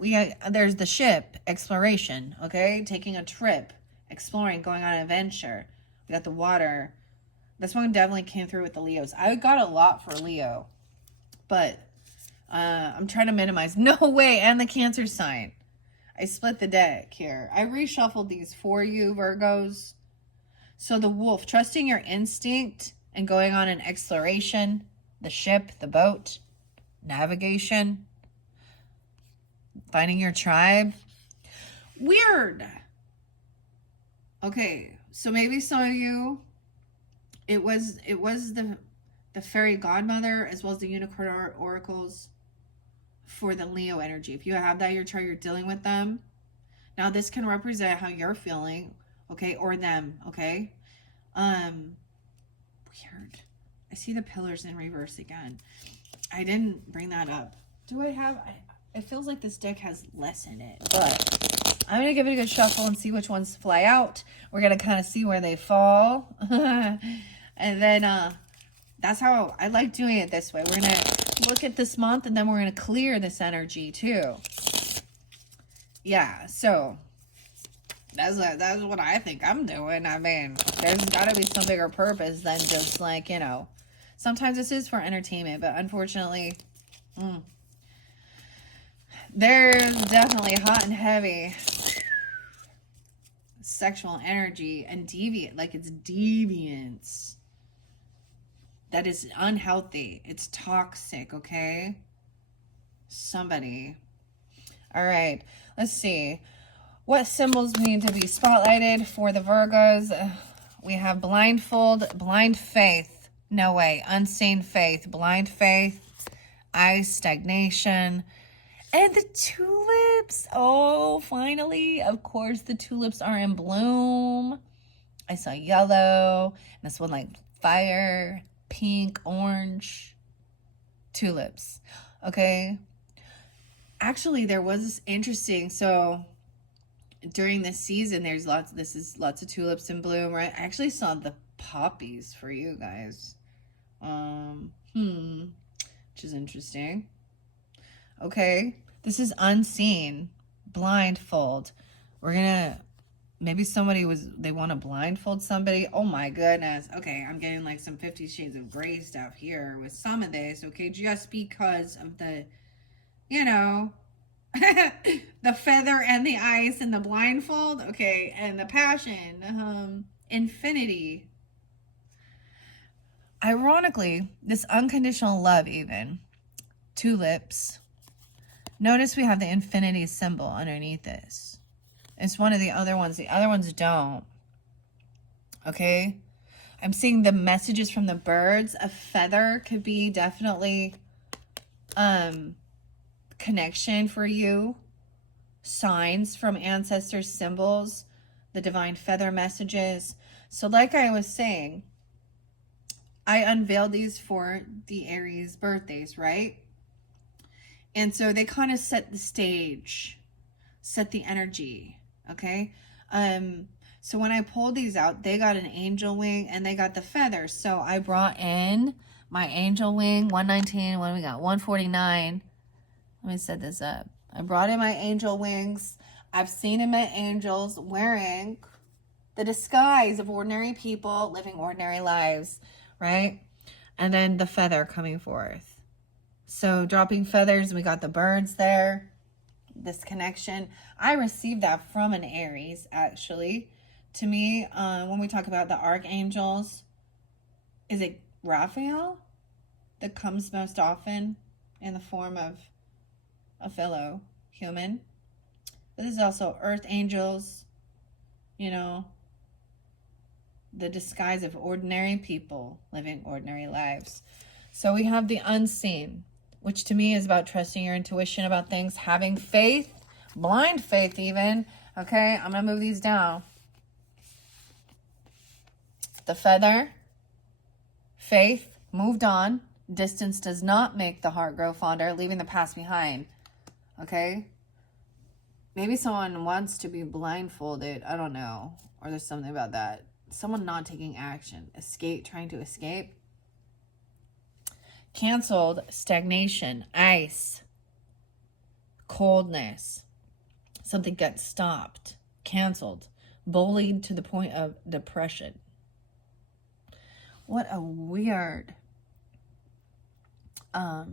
there's the ship, exploration, okay? Taking a trip, exploring, going on an adventure. We got the water. This one definitely came through with the Leos. I got a lot for Leo, but I'm trying to minimize. No way, and the Cancer sign. I split the deck here. I reshuffled these for you, Virgos. So the wolf, trusting your instinct and going on an exploration. The ship, the boat, navigation. Finding your tribe. Weird. Okay, so maybe some of you, it was the fairy godmother as well as the unicorn oracles for the Leo energy. If you have that in your chart, you're dealing with them. Now this can represent how you're feeling, okay, or them, okay? Weird. I see the pillars in reverse again. I didn't bring that up. Do I have, it feels like this deck has less in it, but I'm going to give it a good shuffle and see which ones fly out. We're going to kind of see where they fall. And then, that's how I like doing it this way. We're going to look at this month and then we're going to clear this energy too. Yeah, so that's what I think I'm doing. I mean, there's got to be some bigger purpose than just like, you know, sometimes this is for entertainment, but unfortunately, there's definitely hot and heavy sexual energy and deviant, like it's deviance. That is unhealthy. It's toxic, okay? Somebody. All right, let's see. What symbols need to be spotlighted for the Virgos? We have blindfold, blind faith. No way. Unseen faith, blind faith, ice, stagnation, and the tulips. Oh, finally. Of course, the tulips are in bloom. I saw yellow, and this one like fire, pink, orange, tulips. Okay. Actually, there was interesting. So during this season, there's lots of tulips in bloom, right? I actually saw the poppies for you guys. Which is interesting. Okay. This is unseen. Blindfold. We're gonna, maybe they want to blindfold somebody. Oh my goodness. Okay, I'm getting like some 50 Shades of Grey stuff here with some of this, okay? Just because of the, you know, the feather and the ice and the blindfold, okay, and the passion, infinity. Ironically, this unconditional love even, tulips. Notice we have the infinity symbol underneath this. It's one of the other ones. The other ones don't. Okay? I'm seeing the messages from the birds. A feather could be definitely connection for you. Signs from ancestors, symbols, the divine feather messages. So like I was saying, I unveiled these for the Aries birthdays, right? And so they kind of set the stage, set the energy, okay? So when I pulled these out, they got an angel wing and they got the feathers. So I brought in my angel wing, 119, what do we got? 149. Let me set this up. I brought in my angel wings. I've seen and met angels wearing the disguise of ordinary people living ordinary lives, right? And then the feather coming forth. So dropping feathers, we got the birds there. This connection. I received that from an Aries, actually. To me, when we talk about the archangels, is it Raphael that comes most often in the form of a fellow human? But this is also earth angels, you know, the disguise of ordinary people living ordinary lives. So we have the unseen, which to me is about trusting your intuition about things, having faith, blind faith even. Okay, I'm going to move these down. The feather, faith, moved on. Distance does not make the heart grow fonder, leaving the past behind. Okay? Maybe someone wants to be blindfolded. I don't know. Or there's something about that. Someone not taking action. Escape, trying to escape. Canceled, stagnation, ice, coldness. Something got stopped, canceled, bullied to the point of depression. What a weird, it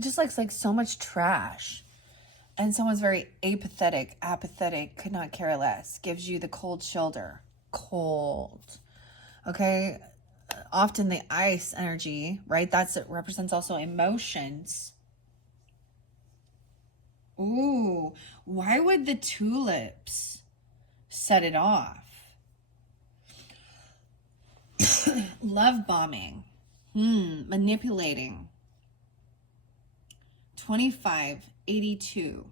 just looks like so much trash. And someone's very apathetic, could not care less, gives you the cold shoulder. Cold. Okay? Often the ice energy, right? It represents also emotions. Ooh, why would the tulips set it off? Love bombing. Manipulating. 2582.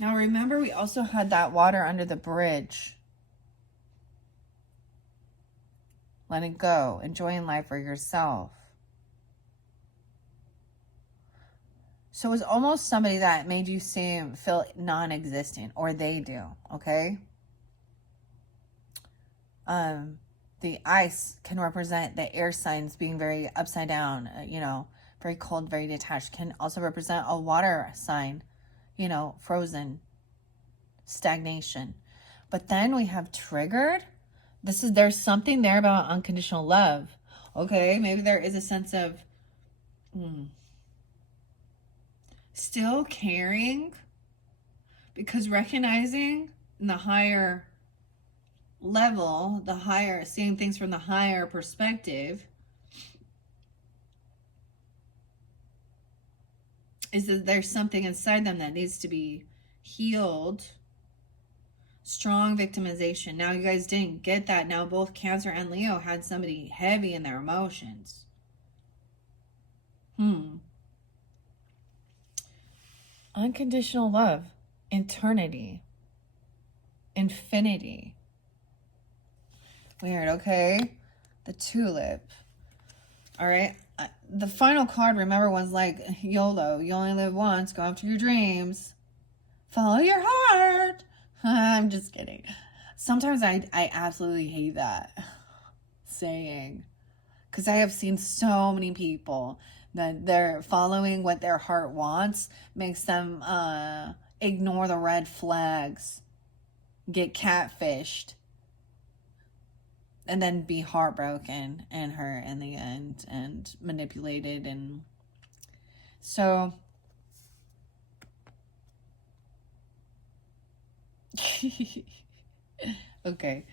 Now remember, we also had that water under the bridge. Letting go, enjoying life for yourself. So it's almost somebody that made you feel non-existent, or they do, okay? The ice can represent the air signs being very upside down, very cold, very detached. Can also represent a water sign, frozen, stagnation. But then we have triggered. There's something there about unconditional love. Okay, maybe there is a sense of still caring, because recognizing in the higher level, seeing things from the higher perspective, is that there's something inside them that needs to be healed. Strong victimization. Now you guys didn't get that. Now both Cancer and Leo had somebody heavy in their emotions. Unconditional love. Eternity. Infinity. Weird, okay? The tulip. All right. The final card, remember, was like YOLO. You only live once. Go after your dreams. Follow your heart. I'm just kidding. Sometimes I absolutely hate that saying, because I have seen so many people that they're following what their heart wants, makes them ignore the red flags, get catfished, and then be heartbroken and hurt in the end and manipulated. And so okay.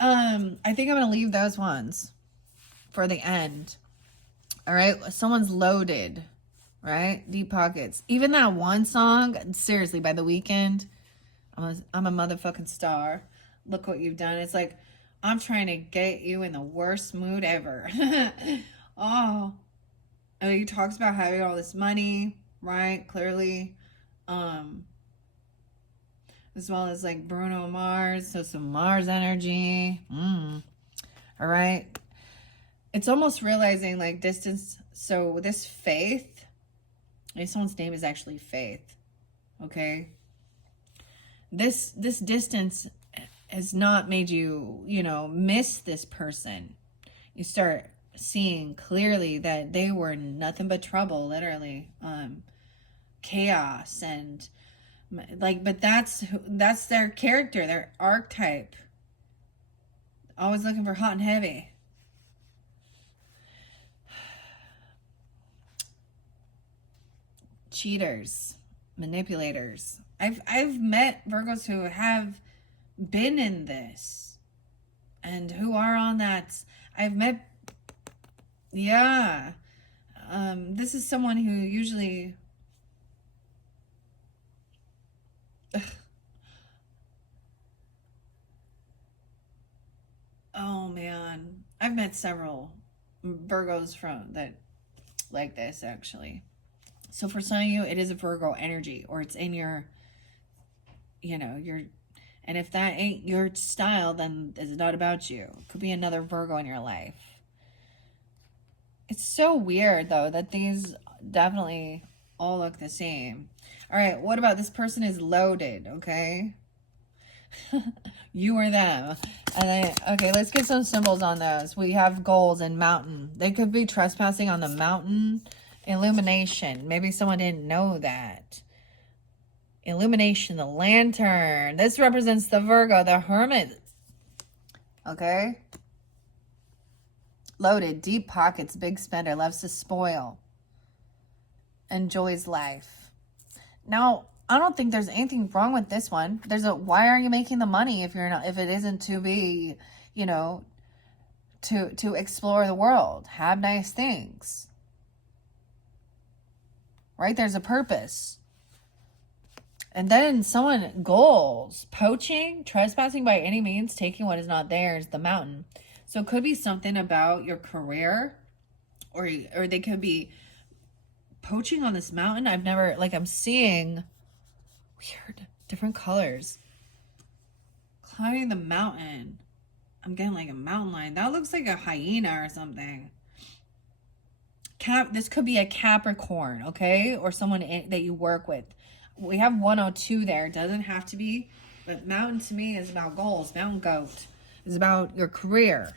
I think I'm going to leave those ones for the end. All right. Someone's loaded, right? Deep pockets. Even that one song, seriously, by The Weeknd, I'm a motherfucking star. Look what you've done. It's like, I'm trying to get you in the worst mood ever. Oh, he talks about having all this money, right? Clearly. As well as like Bruno Mars, so some Mars energy. All right. It's almost realizing like distance. So this Faith, someone's name is actually Faith. Okay. This distance has not made you, miss this person. You start seeing clearly that they were nothing but trouble, literally. Chaos and but that's their character, their archetype. Always looking for hot and heavy. Cheaters, manipulators. I've met Virgos who have been in this and who are on that. I've met, yeah, This is someone who usually... Oh man, I've met several Virgos from that like this actually. So for some of you, it is a Virgo energy, or it's in your, your, and if that ain't your style, then it's not about you. It could be another Virgo in your life. It's so weird though that these definitely all look the same. All right, what about this person is loaded, okay? You or them. And then, okay, let's get some symbols on those. We have goals and mountain. They could be trespassing on the mountain. Illumination. Maybe someone didn't know that. Illumination, the lantern. This represents the Virgo, the hermit. Okay. Loaded, deep pockets, big spender, loves to spoil. Enjoys life. Now, I don't think there's anything wrong with this one. Why are you making the money if it isn't to be, to explore the world, have nice things. Right? There's a purpose. And then goals, poaching, trespassing by any means, taking what is not theirs, the mountain. So it could be something about your career, or they could be poaching on this mountain. I'm seeing weird, different colors. Climbing the mountain. I'm getting like a mountain lion. That looks like a hyena or something. This could be a Capricorn, okay? Or someone that you work with. We have 102 there. It doesn't have to be. But mountain to me is about goals. Mountain goat is about your career.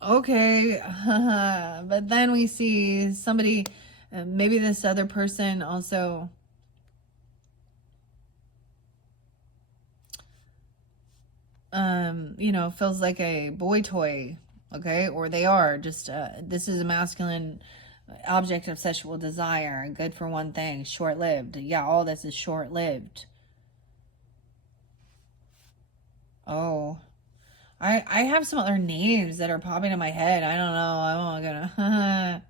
Okay. But then we see somebody, maybe this other person also... feels like a boy toy, okay? Or they are just, this is a masculine object of sexual desire, good for one thing, short-lived. Yeah, all this is short-lived. Oh, I have some other names that are popping in my head. I don't know. I'm not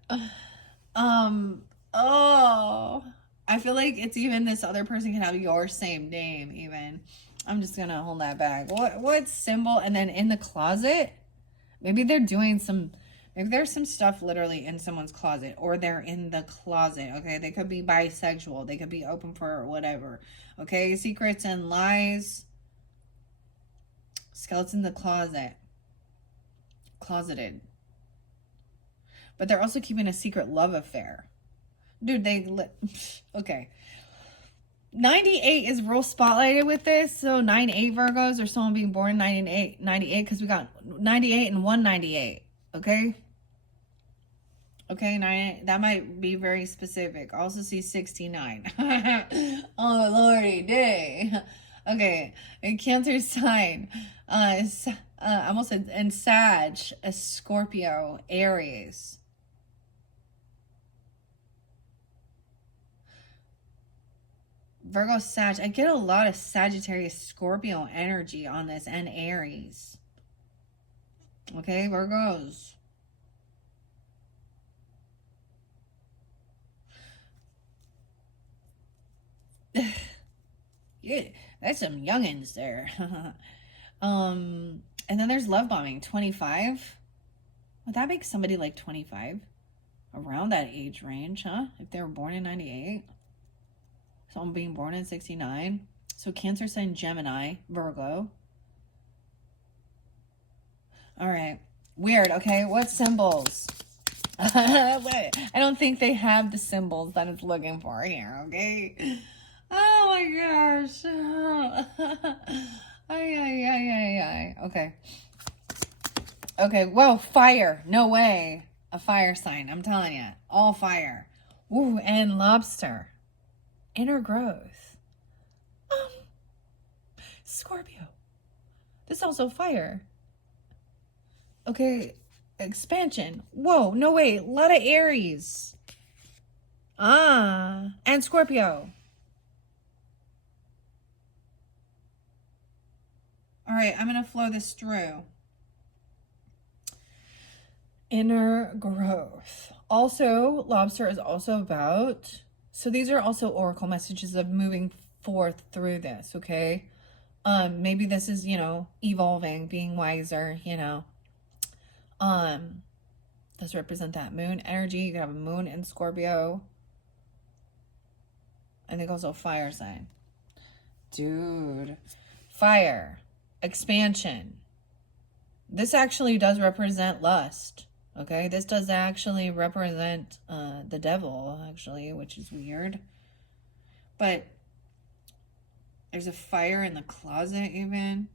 gonna, oh, I feel like it's even this other person can have your same name even. I'm just gonna hold that back. What symbol? And then in the closet, maybe they're doing maybe there's some stuff literally in someone's closet, or they're in the closet. Okay, they could be bisexual. They could be open for whatever. Okay, secrets and lies. Skeleton in the closet. Closeted. But they're also keeping a secret love affair. Dude, okay. 98 is real spotlighted with this. So 98 Virgos, or someone being born in 98, because we got 98 and 198. Okay? Okay, 98, that might be very specific. I also see 69. Oh, lordy day. Okay, and Cancer sign. I almost said, and Sag, a Scorpio, Aries. Virgo, Sag. I get a lot of Sagittarius, Scorpio energy on this, and Aries. Okay, Virgos. Yeah, that's some youngins there. And then there's love bombing, 25. Would that make somebody like 25? Around that age range, huh? If they were born in 98. Someone being born in 69. So Cancer sign, Gemini, Virgo. All right. Weird, okay? What symbols? I don't think they have the symbols that it's looking for here, okay? Oh my gosh. Ay. Okay. Okay, whoa, fire. No way. A fire sign, I'm telling you. All fire. Ooh, and lobster. Inner growth. Scorpio. This is also fire. Okay, expansion. Whoa, no way. A lot of Aries. And Scorpio. All right, I'm going to flow this through. Inner growth. Also, lobster is also about, so these are also oracle messages of moving forth through this, okay? Maybe this is, you know, evolving, being wiser, you know. Does represent that moon energy. You can have a moon in Scorpio. I think also fire sign. Dude. Fire. Expansion. This actually does represent lust. Okay, this does actually represent the devil, actually, which is weird. But there's a fire in the closet, even.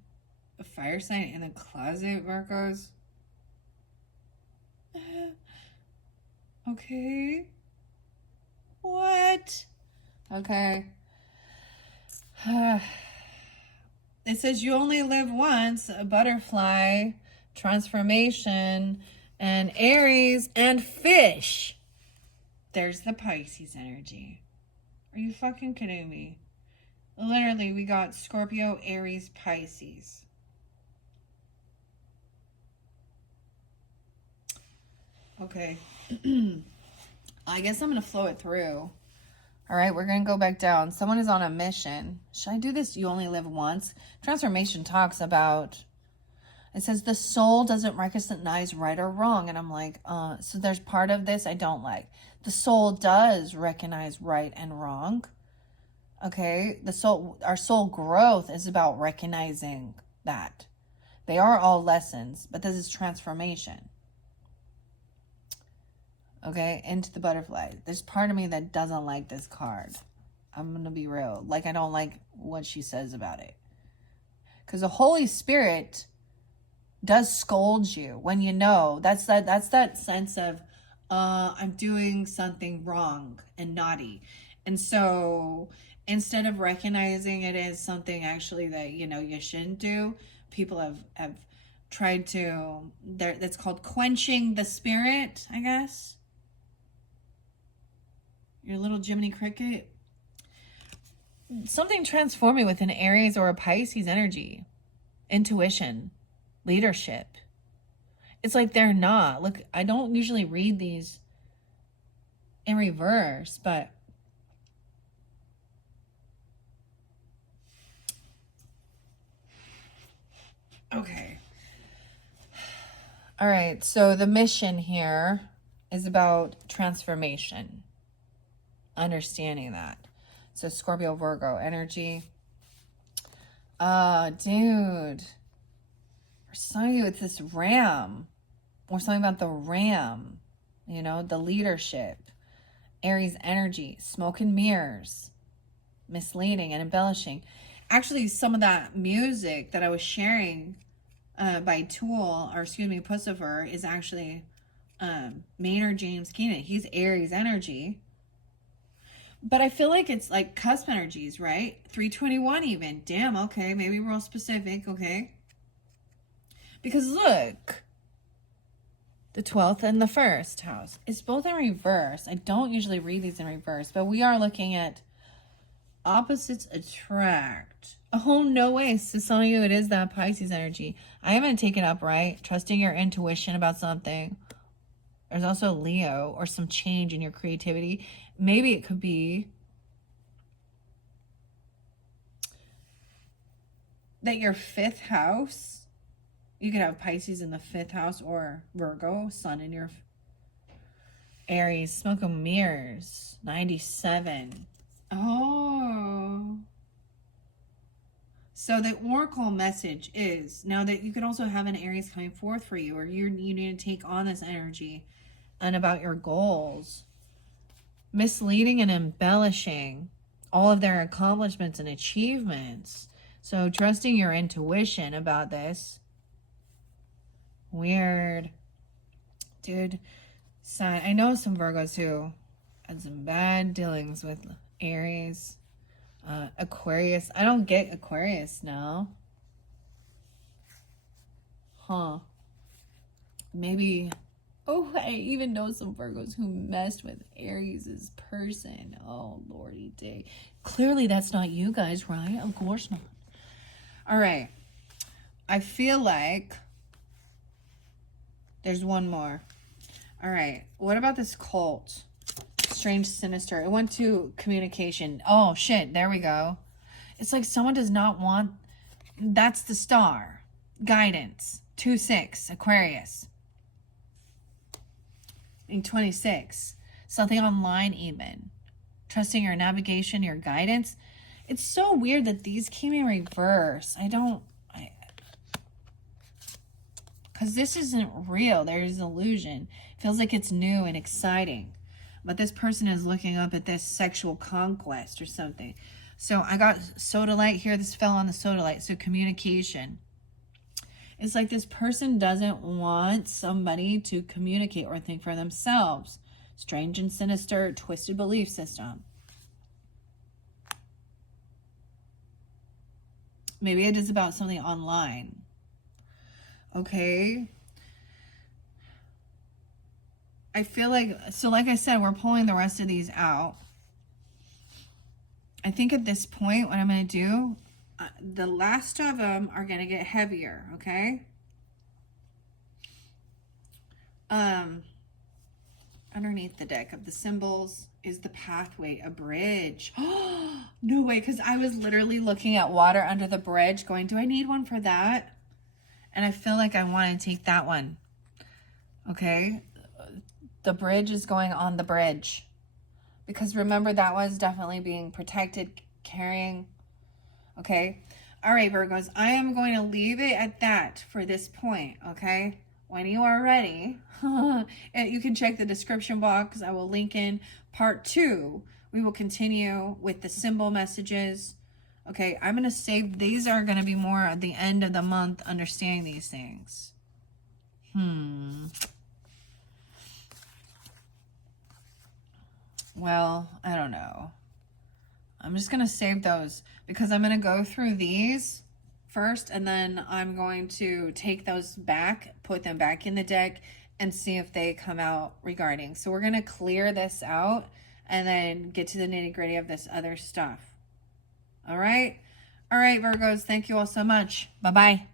A fire sign in the closet, Virgos. Okay. What? Okay. It says you only live once, a butterfly, transformation, and Aries, and fish. There's the Pisces energy. Are you fucking kidding me? Literally, we got Scorpio, Aries, Pisces. Okay. I guess I'm going to flow it through. All right, we're going to go back down. Someone is on a mission. Should I do this? You only live once. Transformation talks about, it says the soul doesn't recognize right or wrong. And I'm like, so there's part of this I don't like. The soul does recognize right and wrong. Okay, our soul growth is about recognizing that. They are all lessons, but this is transformation. Okay, into the butterfly. There's part of me that doesn't like this card. I'm going to be real. Like, I don't like what she says about it. Because the Holy Spirit does scold you when you know. That's that sense of, I'm doing something wrong and naughty. And so instead of recognizing it as something actually that, you know, you shouldn't do, people have tried to, that's called quenching the spirit, I guess. Your little Jiminy Cricket. Something transforming with an Aries or a Pisces energy. Intuition. Leadership. It's like they're not. Look, I don't usually read these in reverse, but okay. All right, so the mission here is about transformation. Understanding that. So Scorpio, Virgo energy. Dude. Or something with this ram. Or something about the ram. You know, the leadership. Aries energy. Smoke and mirrors. Misleading and embellishing. Actually, some of that music that I was sharing by Tool, or excuse me, Pussifer, is actually Maynard James Keenan. He's Aries energy. But I feel like it's like cusp energies, right? 321 even. Damn, okay. Maybe real specific, okay? Because look, the 12th and the 1st house. It's both in reverse. I don't usually read these in reverse, but we are looking at opposites attract. Oh, no way. So some of you, it is that Pisces energy. I haven't taken up, right? Trusting your intuition about something. There's also Leo or some change in your creativity. Maybe it could be that your 5th house, you could have Pisces in the 5th house or Virgo, Sun in your Aries. Smoke and mirrors, 97. Oh. So the oracle message is, now that you could also have an Aries coming forth for you, or you need to take on this energy and about your goals. Misleading and embellishing all of their accomplishments and achievements. So trusting your intuition about this. Weird. Dude, sad. I know some Virgos who had some bad dealings with Aries. Aquarius. I don't get Aquarius now. Huh. Maybe... Oh, I even know some Virgos who messed with Aries' person. Oh, lordy day. Clearly that's not you guys, right? Of course not. All right. I feel like there's one more. All right. What about this cult? Strange, sinister. It went to communication. Oh, shit. There we go. It's like someone does not want... That's the star. Guidance. 2-6. Aquarius. In 26. Something online even. Trusting your navigation, your guidance. It's so weird that these came in reverse. Because this isn't real. There's illusion. It feels like it's new and exciting. But this person is looking up at this sexual conquest or something. So I got sodalite here. This fell on the sodalite. So communication. It's like this person doesn't want somebody to communicate or think for themselves. Strange and sinister, twisted belief system. Maybe it is about something online. Okay. I feel like, so like I said, we're pulling the rest of these out. I think at this point, what I'm going to do, the last of them are going to get heavier, okay? Underneath the deck of the symbols is the pathway, a bridge. No way, because I was literally looking at water under the bridge going, do I need one for that? And I feel like I want to take that one. Okay? The bridge is going on the bridge. Because remember, that was definitely being protected, carrying. Okay? All right, Virgos. I am going to leave it at that for this point. Okay? When you are ready, you can check the description box. I will link in part 2. We will continue with the symbol messages. Okay, I'm going to save. These are going to be more at the end of the month, understanding these things. Well, I don't know. I'm just going to save those because I'm going to go through these first, and then I'm going to take those back, put them back in the deck, and see if they come out regarding. So we're going to clear this out and then get to the nitty-gritty of this other stuff. All right? All right, Virgos, thank you all so much. Bye-bye.